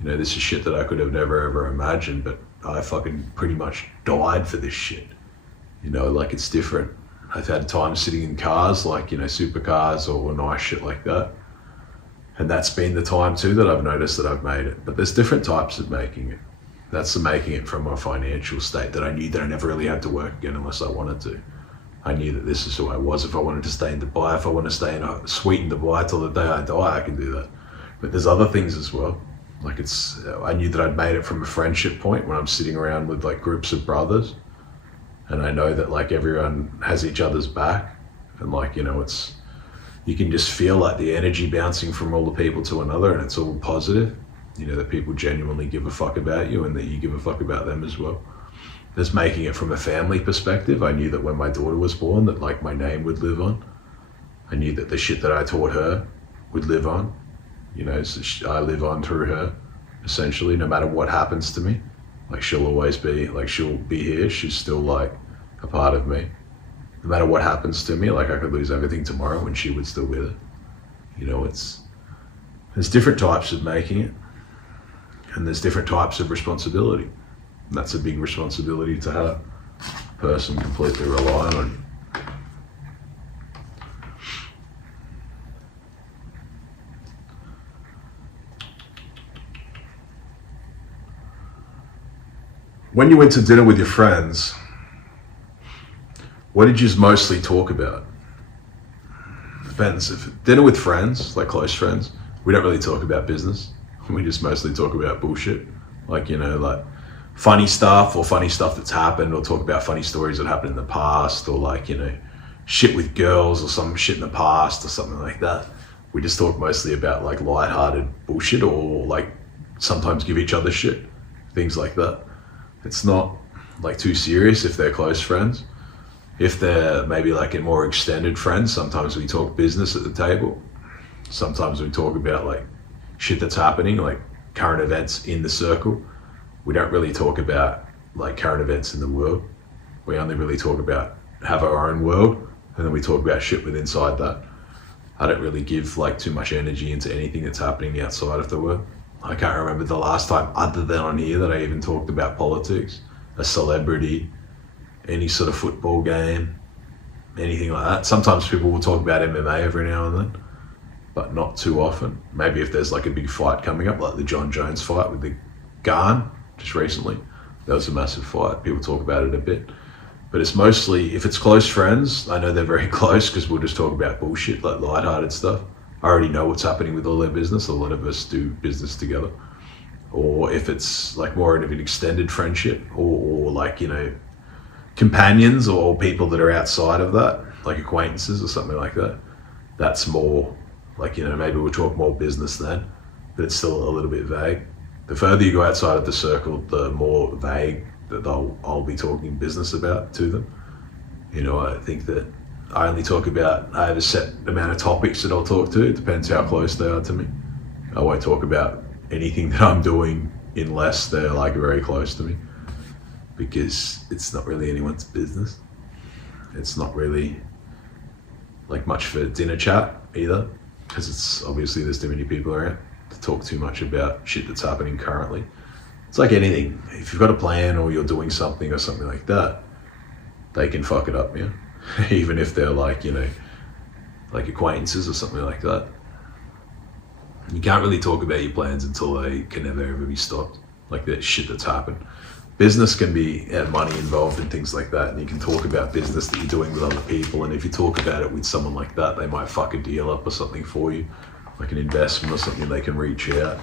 You know, this is shit that I could have never ever imagined, but I fucking pretty much died for this shit. You know, like, it's different. I've had times sitting in cars, like, you know, supercars or nice shit like that. And that's been the time too that I've noticed that I've made it. But there's different types of making it. That's the making it from a financial state that I knew that I never really had to work again unless I wanted to. I knew that this is who I was. If I wanted to stay in Dubai, if I want to stay in a suite in Dubai till the day I die, I can do that. But there's other things as well. Like, I knew that I'd made it from a friendship point when I'm sitting around with like groups of brothers. And I know that like everyone has each other's back. And like, you know, you can just feel like the energy bouncing from all the people to another, and it's all positive. You know, that people genuinely give a fuck about you and that you give a fuck about them as well. There's making it from a family perspective. I knew that when my daughter was born that like my name would live on. I knew that the shit that I taught her would live on. You know, so I live on through her, essentially, no matter what happens to me. Like, she'll always be, like, she'll be here. She's still like a part of me. No matter what happens to me, like I could lose everything tomorrow and she would still be there. You know, there's different types of making it, and there's different types of responsibility. And that's a big responsibility to have. A person completely relying on you. When you went to dinner with your friends, what did you mostly talk about? Depends. If dinner with friends, like close friends, we don't really talk about business. We just mostly talk about bullshit. Like, you know, like funny stuff that's happened, or talk about funny stories that happened in the past, or like, you know, shit with girls or some shit in the past or something like that. we just talk mostly about like lighthearted bullshit, or like sometimes give each other shit, things like that. It's not like too serious if they're close friends. If they're maybe like a more extended friends, sometimes we talk business at the table. Sometimes we talk about like shit that's happening, like current events in the circle. We don't really talk about like current events in the world. We only really talk about, have our own world, and then we talk about shit with inside that. I don't really give like too much energy into anything that's happening outside of the world. I can't remember the last time other than on here that I even talked about politics, a celebrity, any sort of football game, anything like that. Sometimes people will talk about MMA every now and then, but not too often. Maybe if there's like a big fight coming up, like the John Jones fight with the Garn just recently. That was a massive fight. People talk about it a bit. But it's mostly, if it's close friends, I know they're very close because we'll just talk about bullshit, like lighthearted stuff. I already know what's happening with all their business. A lot of us do business together. Or if it's like more of an extended friendship, or like, you know, companions or people that are outside of that, like acquaintances or something like that, that's more like, you know, maybe we'll talk more business then, but it's still a little bit vague. The further you go outside of the circle, the more vague that I'll be talking business about to them. You know, I think that I only talk about, I have a set amount of topics that I'll talk to. It depends how close they are to me. I won't talk about anything that I'm doing unless they're like very close to me, because it's not really anyone's business. It's not really like much for dinner chat either, because it's obviously there's too many people around to talk too much about shit that's happening currently. It's like anything. If you've got a plan or you're doing something or something like that, they can fuck it up, yeah? Even if they're like, you know, like acquaintances or something like that. You can't really talk about your plans until they can never ever be stopped. Like that shit that's happened. Business can be money involved and things like that, and you can talk about business that you're doing with other people, and if you talk about it with someone like that, they might fuck a deal up or something for you, like an investment or something. They can reach out.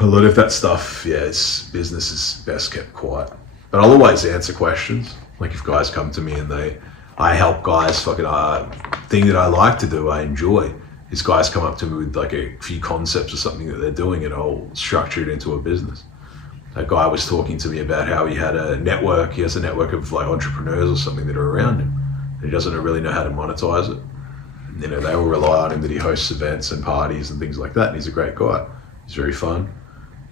A lot of that stuff, yeah, business is best kept quiet. But I'll always answer questions. Like if guys come to me and I help guys, thing that I like to do, I enjoy, is guys come up to me with like a few concepts or something that they're doing, and I'll structure it into a business. A guy was talking to me about how he has a network of like entrepreneurs or something that are around him, and he doesn't really know how to monetize it. You know, they all rely on him, that he hosts events and parties and things like that, and he's a great guy. He's very fun.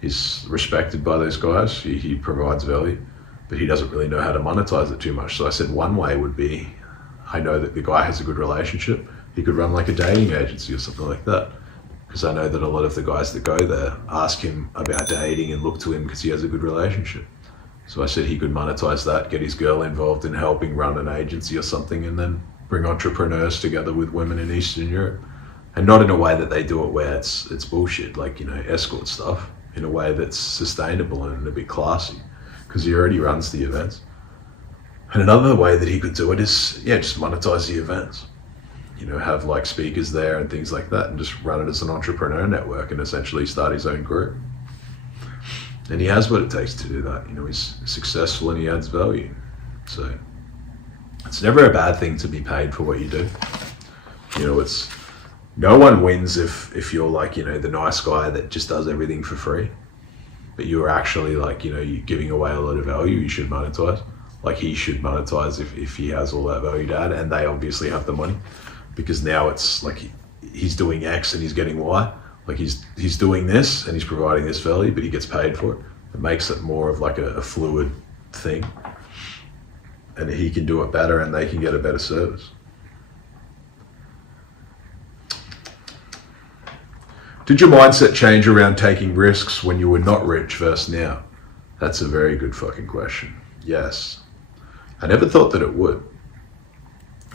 He's respected by those guys. He provides value, but he doesn't really know how to monetize it too much. So I said one way would be, I know that the guy has a good relationship. He could run like a dating agency or something like that. Because I know that a lot of the guys that go there ask him about dating and look to him because he has a good relationship. So I said he could monetize that, get his girl involved in helping run an agency or something, and then bring entrepreneurs together with women in Eastern Europe. And not in a way that they do it where it's bullshit, like, you know, escort stuff, in a way that's sustainable and a bit classy, because he already runs the events. And another way that he could do it is, yeah, just monetize the events. You know, have like speakers there and things like that, and just run it as an entrepreneur network and essentially start his own group. And he has what it takes to do that. You know, he's successful and he adds value. So it's never a bad thing to be paid for what you do. You know, it's, no one wins if you're like, you know, the nice guy that just does everything for free, but you're actually like, you know, you're giving away a lot of value. You should monetize. Like he should monetize if he has all that value to add, and they obviously have the money, because now it's like he's doing X and he's getting Y. Like he's doing this and he's providing this value, but he gets paid for it. It makes it more of like a fluid thing, and he can do it better and they can get a better service. Did your mindset change around taking risks when you were not rich versus now? That's a very good fucking question. Yes. I never thought that it would.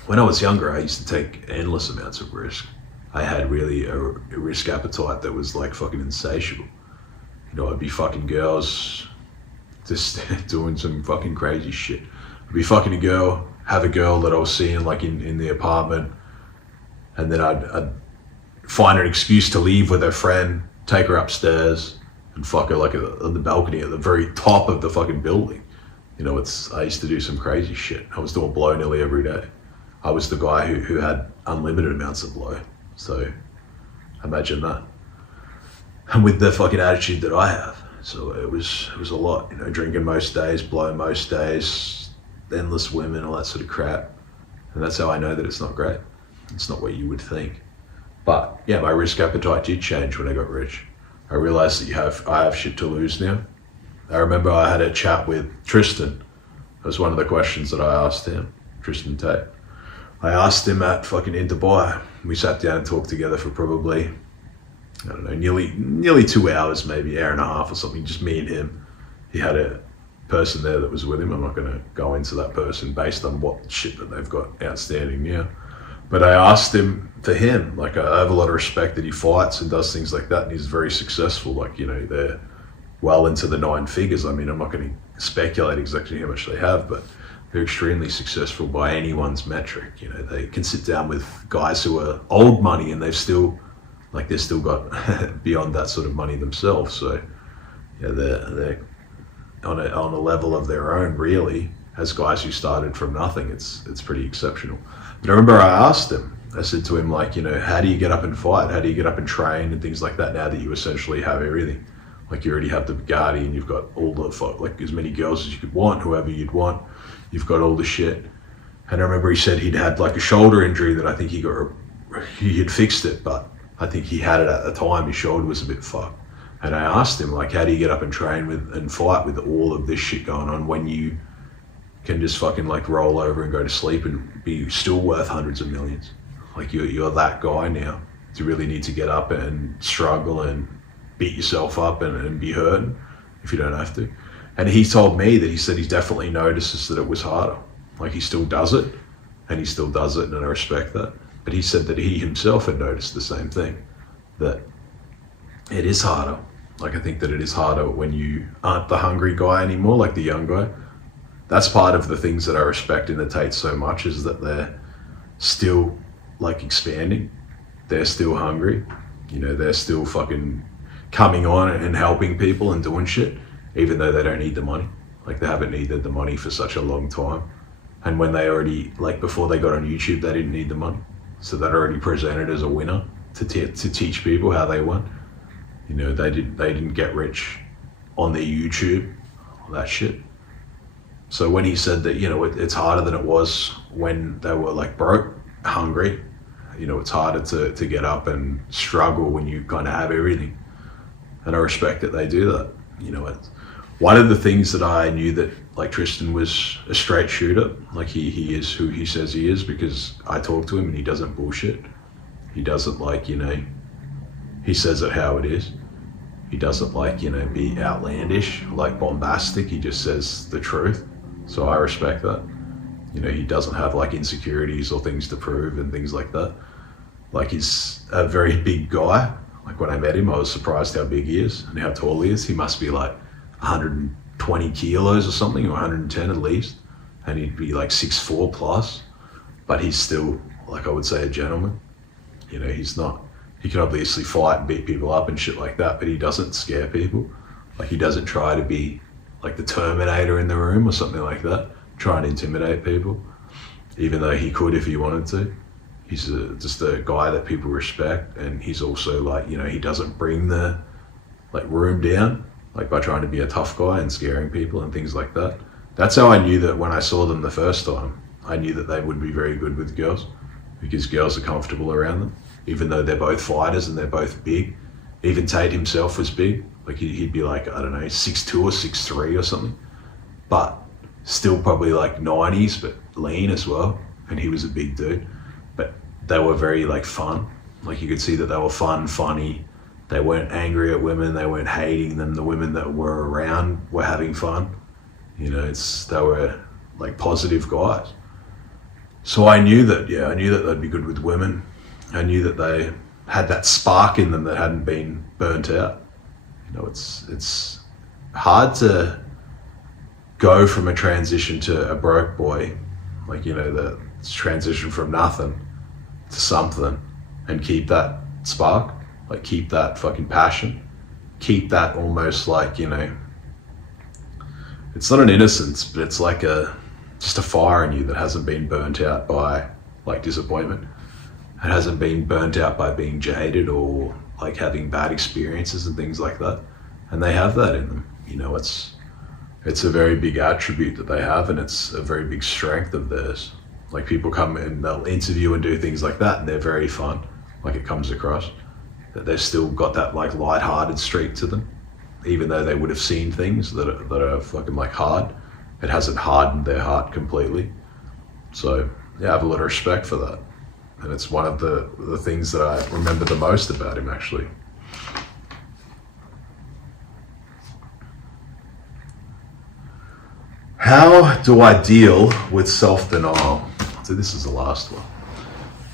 When I was younger, I used to take endless amounts of risk. I had really a risk appetite that was like fucking insatiable. You know, I'd be fucking girls, just doing some fucking crazy shit. I'd be fucking a girl, have a girl that I was seeing like in the apartment, and then I'd find an excuse to leave with her friend, take her upstairs, and fuck her like on the balcony at the very top of the fucking building. You know, I used to do some crazy shit. I was doing blow nearly every day. I was the guy who had unlimited amounts of blow. So Imagine that. And with the fucking attitude that I have. So it was a lot, drinking most days, blowing most days, endless women, all that sort of crap. And that's how I know that it's not great. It's not what you would think. But yeah, my risk appetite did change when I got rich. I realized that I have shit to lose now. I remember I had a chat with Tristan. That was one of the questions that I asked him, Tristan Tate. I asked him in Dubai. We sat down and talked together for probably, I don't know, nearly 2 hours, maybe hour and a half or something, just me and him. He had a person there that was with him. I'm not going to go into that person based on what shit that they've got outstanding now. But I asked him, I have a lot of respect that he fights and does things like that, and he's very successful. They're well into the 9 figures. I mean, I'm not going to speculate exactly how much they have, but they're extremely successful by anyone's metric. They can sit down with guys who are old money and they've still got beyond that sort of money themselves. So yeah, they're on a level of their own, really, as guys who started from nothing. It's pretty exceptional. But I remember I asked him, I said to him, how do you get up and fight? How do you get up and train and things like that now that you essentially have everything? You already have the Bugatti and you've got all the, as many girls as you could want, whoever you'd want. You've got all the shit. And I remember he said he'd had a shoulder injury that I think he had fixed it, but I think he had it at the time. His shoulder was a bit fucked. And I asked him, how do you get up and train and fight with all of this shit going on when you can just fucking roll over and go to sleep and be still worth hundreds of millions? You're that guy now. Do you really need to get up and struggle and beat yourself up and be hurt if you don't have to? And he told me that he said he definitely notices that it was harder. He still does it, and he still does it, and I respect that. But he said that he himself had noticed the same thing, that it is harder. I think that it is harder when you aren't the hungry guy anymore, the young guy. That's part of the things that I respect in the Tates so much, is that they're still expanding. They're still hungry. They're still fucking coming on and helping people and doing shit, even though they don't need the money. They haven't needed the money for such a long time. And when they already, before they got on YouTube, they didn't need the money. So that already presented as a winner to teach people how they won. They didn't get rich on their YouTube, all that shit. So when he said that, it's harder than it was when they were broke, hungry, it's harder to get up and struggle when you kind of have everything. And I respect that they do that. It's one of the things that I knew that Tristan was a straight shooter. He is who he says he is, because I talk to him and he doesn't bullshit. He doesn't he says it how it is. He doesn't be outlandish, bombastic. He just says the truth. So I respect that. He doesn't have insecurities or things to prove and things like that. He's a very big guy. When I met him, I was surprised how big he is and how tall he is. He must be 120 kilos or something, or 110 at least. And he'd be 6'4" plus, but he's still, I would say, a gentleman. He's not, he can obviously fight and beat people up and shit like that, but he doesn't scare people. He doesn't try to be the Terminator in the room or something like that, try and intimidate people, even though he could if he wanted to. He's just a guy that people respect, and he's also he doesn't bring the room down by trying to be a tough guy and scaring people and things like that. That's how I knew that when I saw them the first time. I knew that they would be very good with girls, because girls are comfortable around them, even though they're both fighters and they're both big. Even Tate himself was big. He'd be I don't know, 6'2" or 6'3" or something, but still probably 90s, but lean as well. And he was a big dude. But they were very fun. You could see that they were fun, funny. They weren't angry at women. They weren't hating them. The women that were around were having fun. They were positive guys. So I knew that they'd be good with women. I knew that they had that spark in them that hadn't been burnt out. It's hard to go from a transition to a broke boy, the transition from nothing to something, and keep that spark, keep that fucking passion, keep that almost it's not an innocence, but it's just a fire in you that hasn't been burnt out by disappointment. and hasn't been burnt out by being jaded or like having bad experiences and things like that. And they have that in them. You know, it's a very big attribute that they have, and it's a very big strength of theirs. Like people come and they'll interview and do things like that, and they're very fun. Like it comes across that they've still got that like light-hearted streak to them, even though they would have seen things that are fucking like hard. It hasn't hardened their heart completely. So yeah, I have a lot of respect for that. And it's one of the things that I remember the most about him, actually. How do I deal with self-denial? So this is the last one.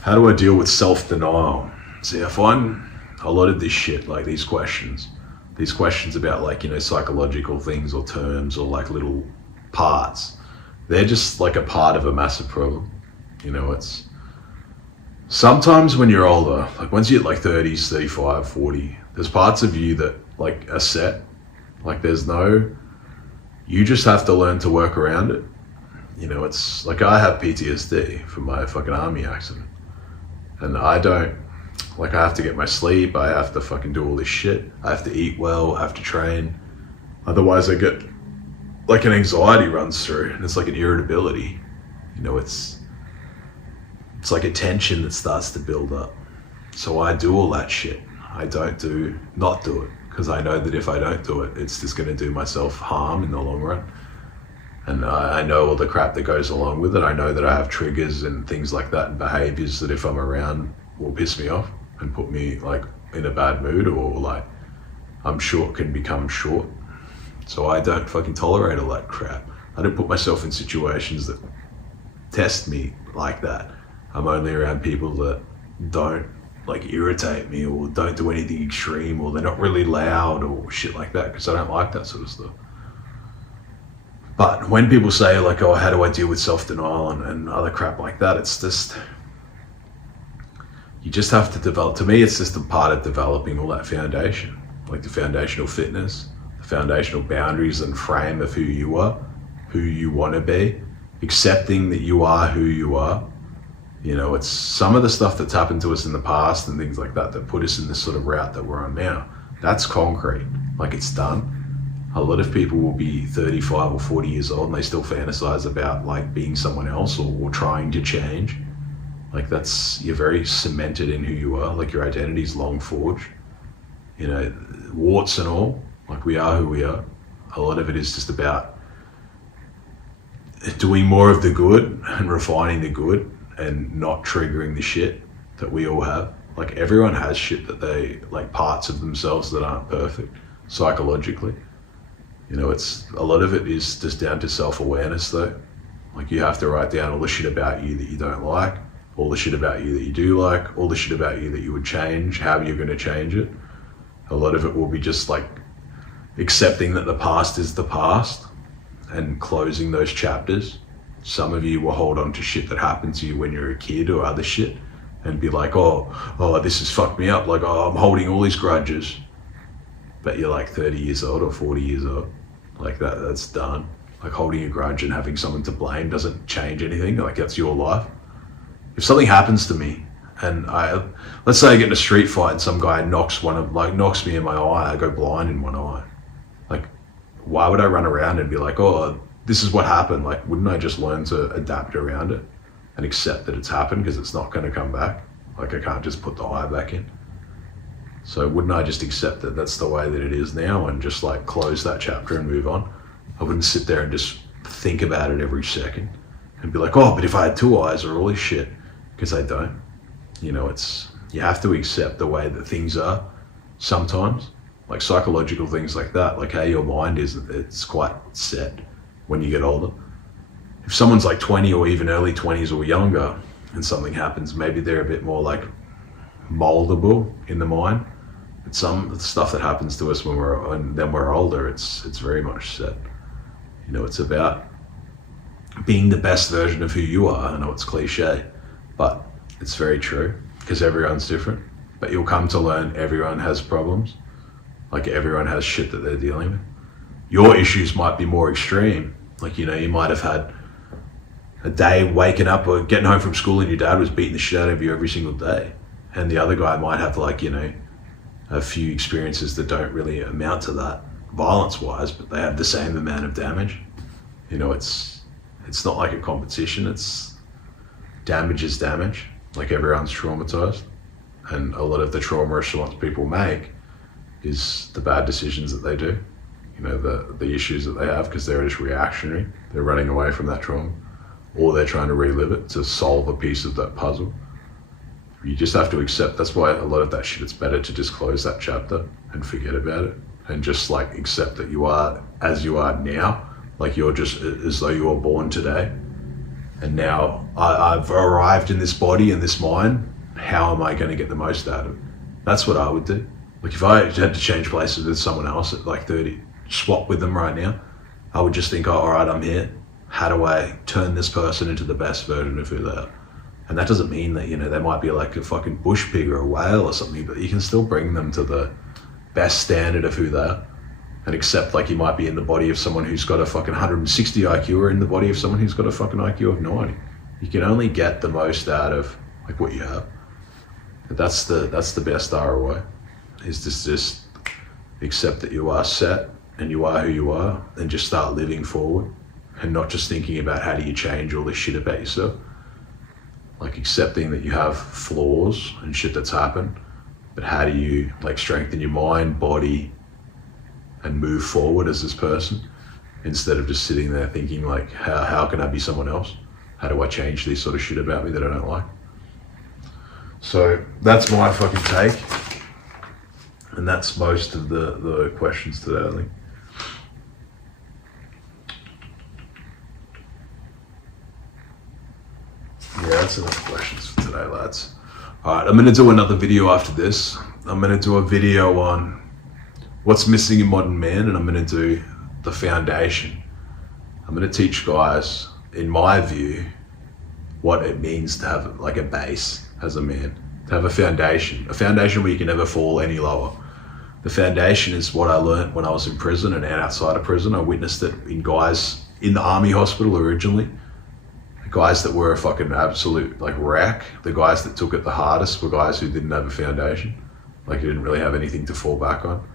How do I deal with self-denial? See, I find a lot of this shit, like these questions about like, you know, psychological things or terms or like little parts, they're just like a part of a massive problem. You know, it's sometimes when you're older, like once you hit like 30s, 35, 40, there's parts of you that like are set. Like you just have to learn to work around it. You know, it's like I have PTSD from my fucking army accident. And I have to get my sleep, I have to fucking do all this shit. I have to eat well, I have to train. Otherwise I get like an anxiety runs through, and it's like an irritability. You know, it's like a tension that starts to build up. So I do all that shit. I don't not do it, because I know that if I don't do it, it's just going to do myself harm in the long run. And I know all the crap that goes along with it. I know that I have triggers and things like that and behaviors that if I'm around will piss me off and put me like in a bad mood, or like can become short. So I don't fucking tolerate all that crap. I don't put myself in situations that test me like that. I'm only around people that don't like irritate me or don't do anything extreme, or they're not really loud or shit like that, because I don't like that sort of stuff. But when people say like, oh, how do I deal with self-denial and other crap like that, it's just, you just have to develop. To me, it's just a part of developing all that foundation, like the foundational fitness, the foundational boundaries and frame of who you are, who you want to be, accepting that you are who you are. You know, it's some of the stuff that's happened to us in the past and things like that that put us in this sort of route that we're on now. That's concrete, like it's done. A lot of people will be 35 or 40 years old and they still fantasize about like being someone else or trying to change. Like you're very cemented in who you are, like your identity is long forged. You know, warts and all, like we are who we are. A lot of it is just about doing more of the good and refining the good and not triggering the shit that we all have. Like everyone has shit that they, like parts of themselves that aren't perfect psychologically. You know, it's a lot of it is just down to self-awareness though. Like you have to write down all the shit about you that you don't like, all the shit about you that you do like, all the shit about you that you would change, how you're going to change it. A lot of it will be just like accepting that the past is the past and closing those chapters. Some of you will hold on to shit that happened to you when you were a kid or other shit and be like, oh, this has fucked me up. Like, oh, I'm holding all these grudges. But you're like 30 years old or 40 years old. Like that's done. Like holding a grudge and having someone to blame doesn't change anything. Like that's your life. If something happens to me and let's say I get in a street fight and some guy knocks me in my eye, I go blind in one eye. Like, why would I run around and be like, oh, this is what happened? Like, wouldn't I just learn to adapt around it and accept that it's happened because it's not going to come back? Like, I can't just put the eye back in. So wouldn't I just accept that that's the way that it is now and just like close that chapter and move on? I wouldn't sit there and just think about it every second and be like, oh, but if I had two eyes or all this shit, because I don't. You know, you have to accept the way that things are sometimes, like psychological things like that, like how your mind is, it's quite set when you get older. If someone's like 20 or even early 20s or younger and something happens, maybe they're a bit more like moldable in the mind. But some stuff that happens to us when we're older, it's very much set. You know, it's about being the best version of who you are. I know it's cliche, but it's very true because everyone's different. But you'll come to learn everyone has problems. Like everyone has shit that they're dealing with. Your issues might be more extreme. Like, you know, you might have had a day waking up or getting home from school and your dad was beating the shit out of you every single day. And the other guy might have like, you know, a few experiences that don't really amount to that violence wise, but they have the same amount of damage. You know, it's not like a competition. It's damage is damage. Like everyone's traumatized. And a lot of the trauma response people make is the bad decisions that they do. You know, the issues that they have because they're just reactionary. They're running away from that trauma. Or they're trying to relive it to solve a piece of that puzzle. You just have to accept, that's why a lot of that shit, it's better to just close that chapter and forget about it and just like accept that you are as you are now, like you're just as though you were born today. And now I've arrived in this body and this mind, how am I going to get the most out of it? That's what I would do. Like if I had to change places with someone else at like 30, swap with them right now, I would just think, oh, all right, I'm here. How do I turn this person into the best version of who they are? And that doesn't mean that, you know, they might be like a fucking bush pig or a whale or something, but you can still bring them to the best standard of who they are and accept like you might be in the body of someone who's got a fucking 160 IQ or in the body of someone who's got a fucking IQ of 90. You can only get the most out of like what you have. But that's the best ROI, is to just accept that you are set and you are who you are and just start living forward and not just thinking about how do you change all this shit about yourself. Like accepting that you have flaws and shit that's happened, but how do you like strengthen your mind, body, and move forward as this person instead of just sitting there thinking like, how can I be someone else? How do I change this sort of shit about me that I don't like? So that's my fucking take. And that's most of the questions today, I think. Yeah, that's enough questions for today, lads. Alright, I'm going to do another video after this. I'm going to do a video on what's missing in modern man, and I'm going to do the foundation. I'm going to teach guys, in my view, what it means to have like a base as a man, to have a foundation where you can never fall any lower. The foundation is what I learned when I was in prison and outside of prison. I witnessed it in guys in the army hospital originally. Guys that were a fucking absolute like wreck. The guys that took it the hardest were guys who didn't have a foundation. Like you didn't really have anything to fall back on.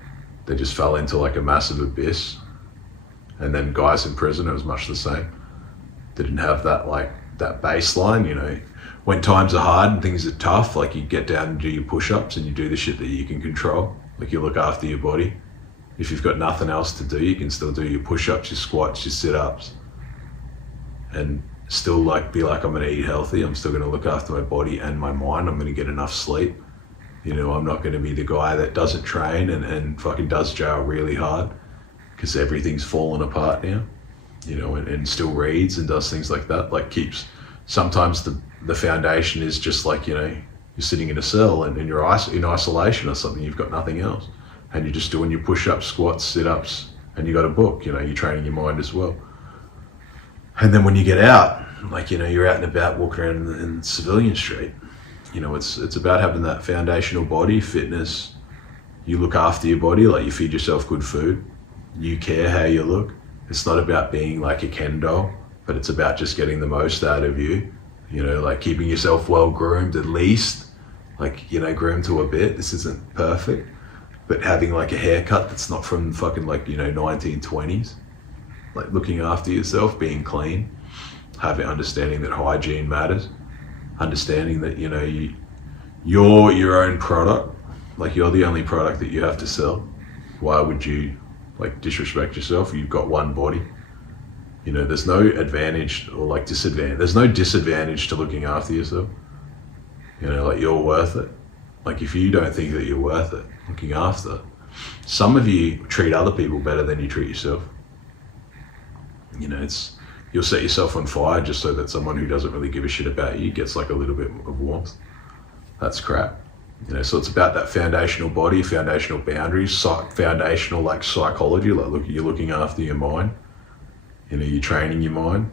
They just fell into like a massive abyss. And then guys in prison, it was much the same. They didn't have that like that baseline, you know. When times are hard and things are tough, like you get down and do your push-ups and you do the shit that you can control. Like you look after your body. If you've got nothing else to do, you can still do your push-ups, your squats, your sit-ups. And still like be like, I'm going to eat healthy. I'm still going to look after my body and my mind. I'm going to get enough sleep. You know, I'm not going to be the guy that doesn't train and fucking does jail really hard because everything's fallen apart now, you know, and still reads and does things like that. Like sometimes the foundation is just like, you know, you're sitting in a cell and you're in isolation or something. You've got nothing else. And you're just doing your push-ups, squats, sit-ups, and you got a book, you know, you're training your mind as well. And then when you get out, like, you know, you're out and about walking around in civilian street, you know, it's about having that foundational body, fitness. You look after your body, like you feed yourself good food. You care how you look. It's not about being like a Ken doll, but it's about just getting the most out of you. You know, like keeping yourself well groomed at least, like, you know, groomed to a bit. This isn't perfect, but having like a haircut that's not from fucking like, you know, 1920s. Like looking after yourself, being clean, having understanding that hygiene matters, understanding that, you know, you're your own product, like you're the only product that you have to sell. Why would you like disrespect yourself? You've got one body. You know, there's no advantage or like disadvantage. There's no disadvantage to looking after yourself. You know, like you're worth it. Like if you don't think that you're worth it, looking after, some of you treat other people better than you treat yourself. You know, you'll set yourself on fire just so that someone who doesn't really give a shit about you gets like a little bit of warmth. That's crap. You know, so it's about that foundational body, foundational boundaries, foundational like psychology, like you're looking after your mind. You know, you're training your mind.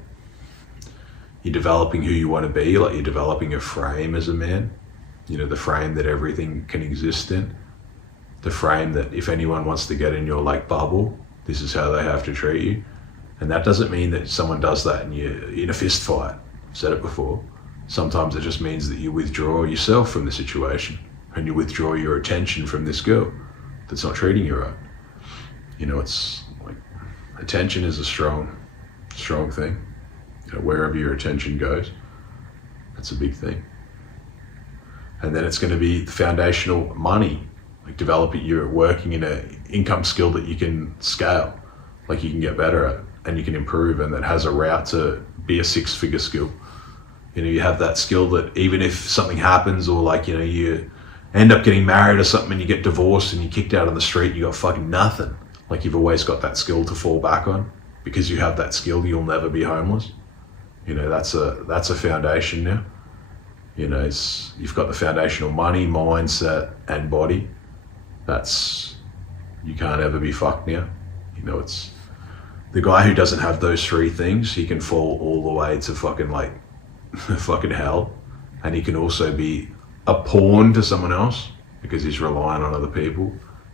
You're developing who you want to be, like you're developing a frame as a man. You know, the frame that everything can exist in. The frame that if anyone wants to get in your like bubble, this is how they have to treat you. And that doesn't mean that someone does that and you're in a fist fight. I've said it before. Sometimes it just means that you withdraw yourself from the situation and you withdraw your attention from this girl that's not treating you right. You know, it's like attention is a strong thing. You know, wherever your attention goes, that's a big thing. And then it's going to be foundational money, like developing, you're working in an income skill that you can scale, like you can get better at and you can improve, and that has a route to be a 6-figure skill. You know, you have that skill that even if something happens, or like, you know, you end up getting married or something and you get divorced and you're kicked out on the street and you got fucking nothing. Like you've always got that skill to fall back on. Because you have that skill, you'll never be homeless. You know, that's a foundation now. You know, you've got the foundational money, mindset, and body. You can't ever be fucked now. You know, it's the guy who doesn't have those 3 things, he can fall all the way to fucking like fucking hell. And he can also be a pawn to someone else because he's relying on other people.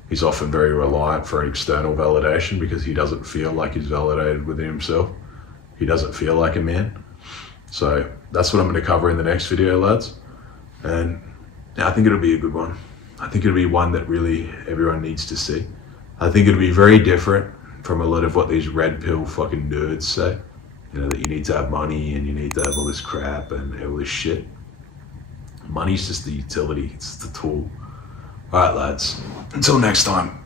He's often very reliant for an external validation because he doesn't feel like he's validated within himself. He doesn't feel like a man. So that's what I'm going to cover in the next video, lads. And I think it'll be a good one. I think it'll be one that really everyone needs to see. I think it'll be very different from a lot of what these red pill fucking nerds say. You know, that you need to have money and you need to have all this crap and all this shit. Money's just the utility, it's the tool. All right, lads, until next time.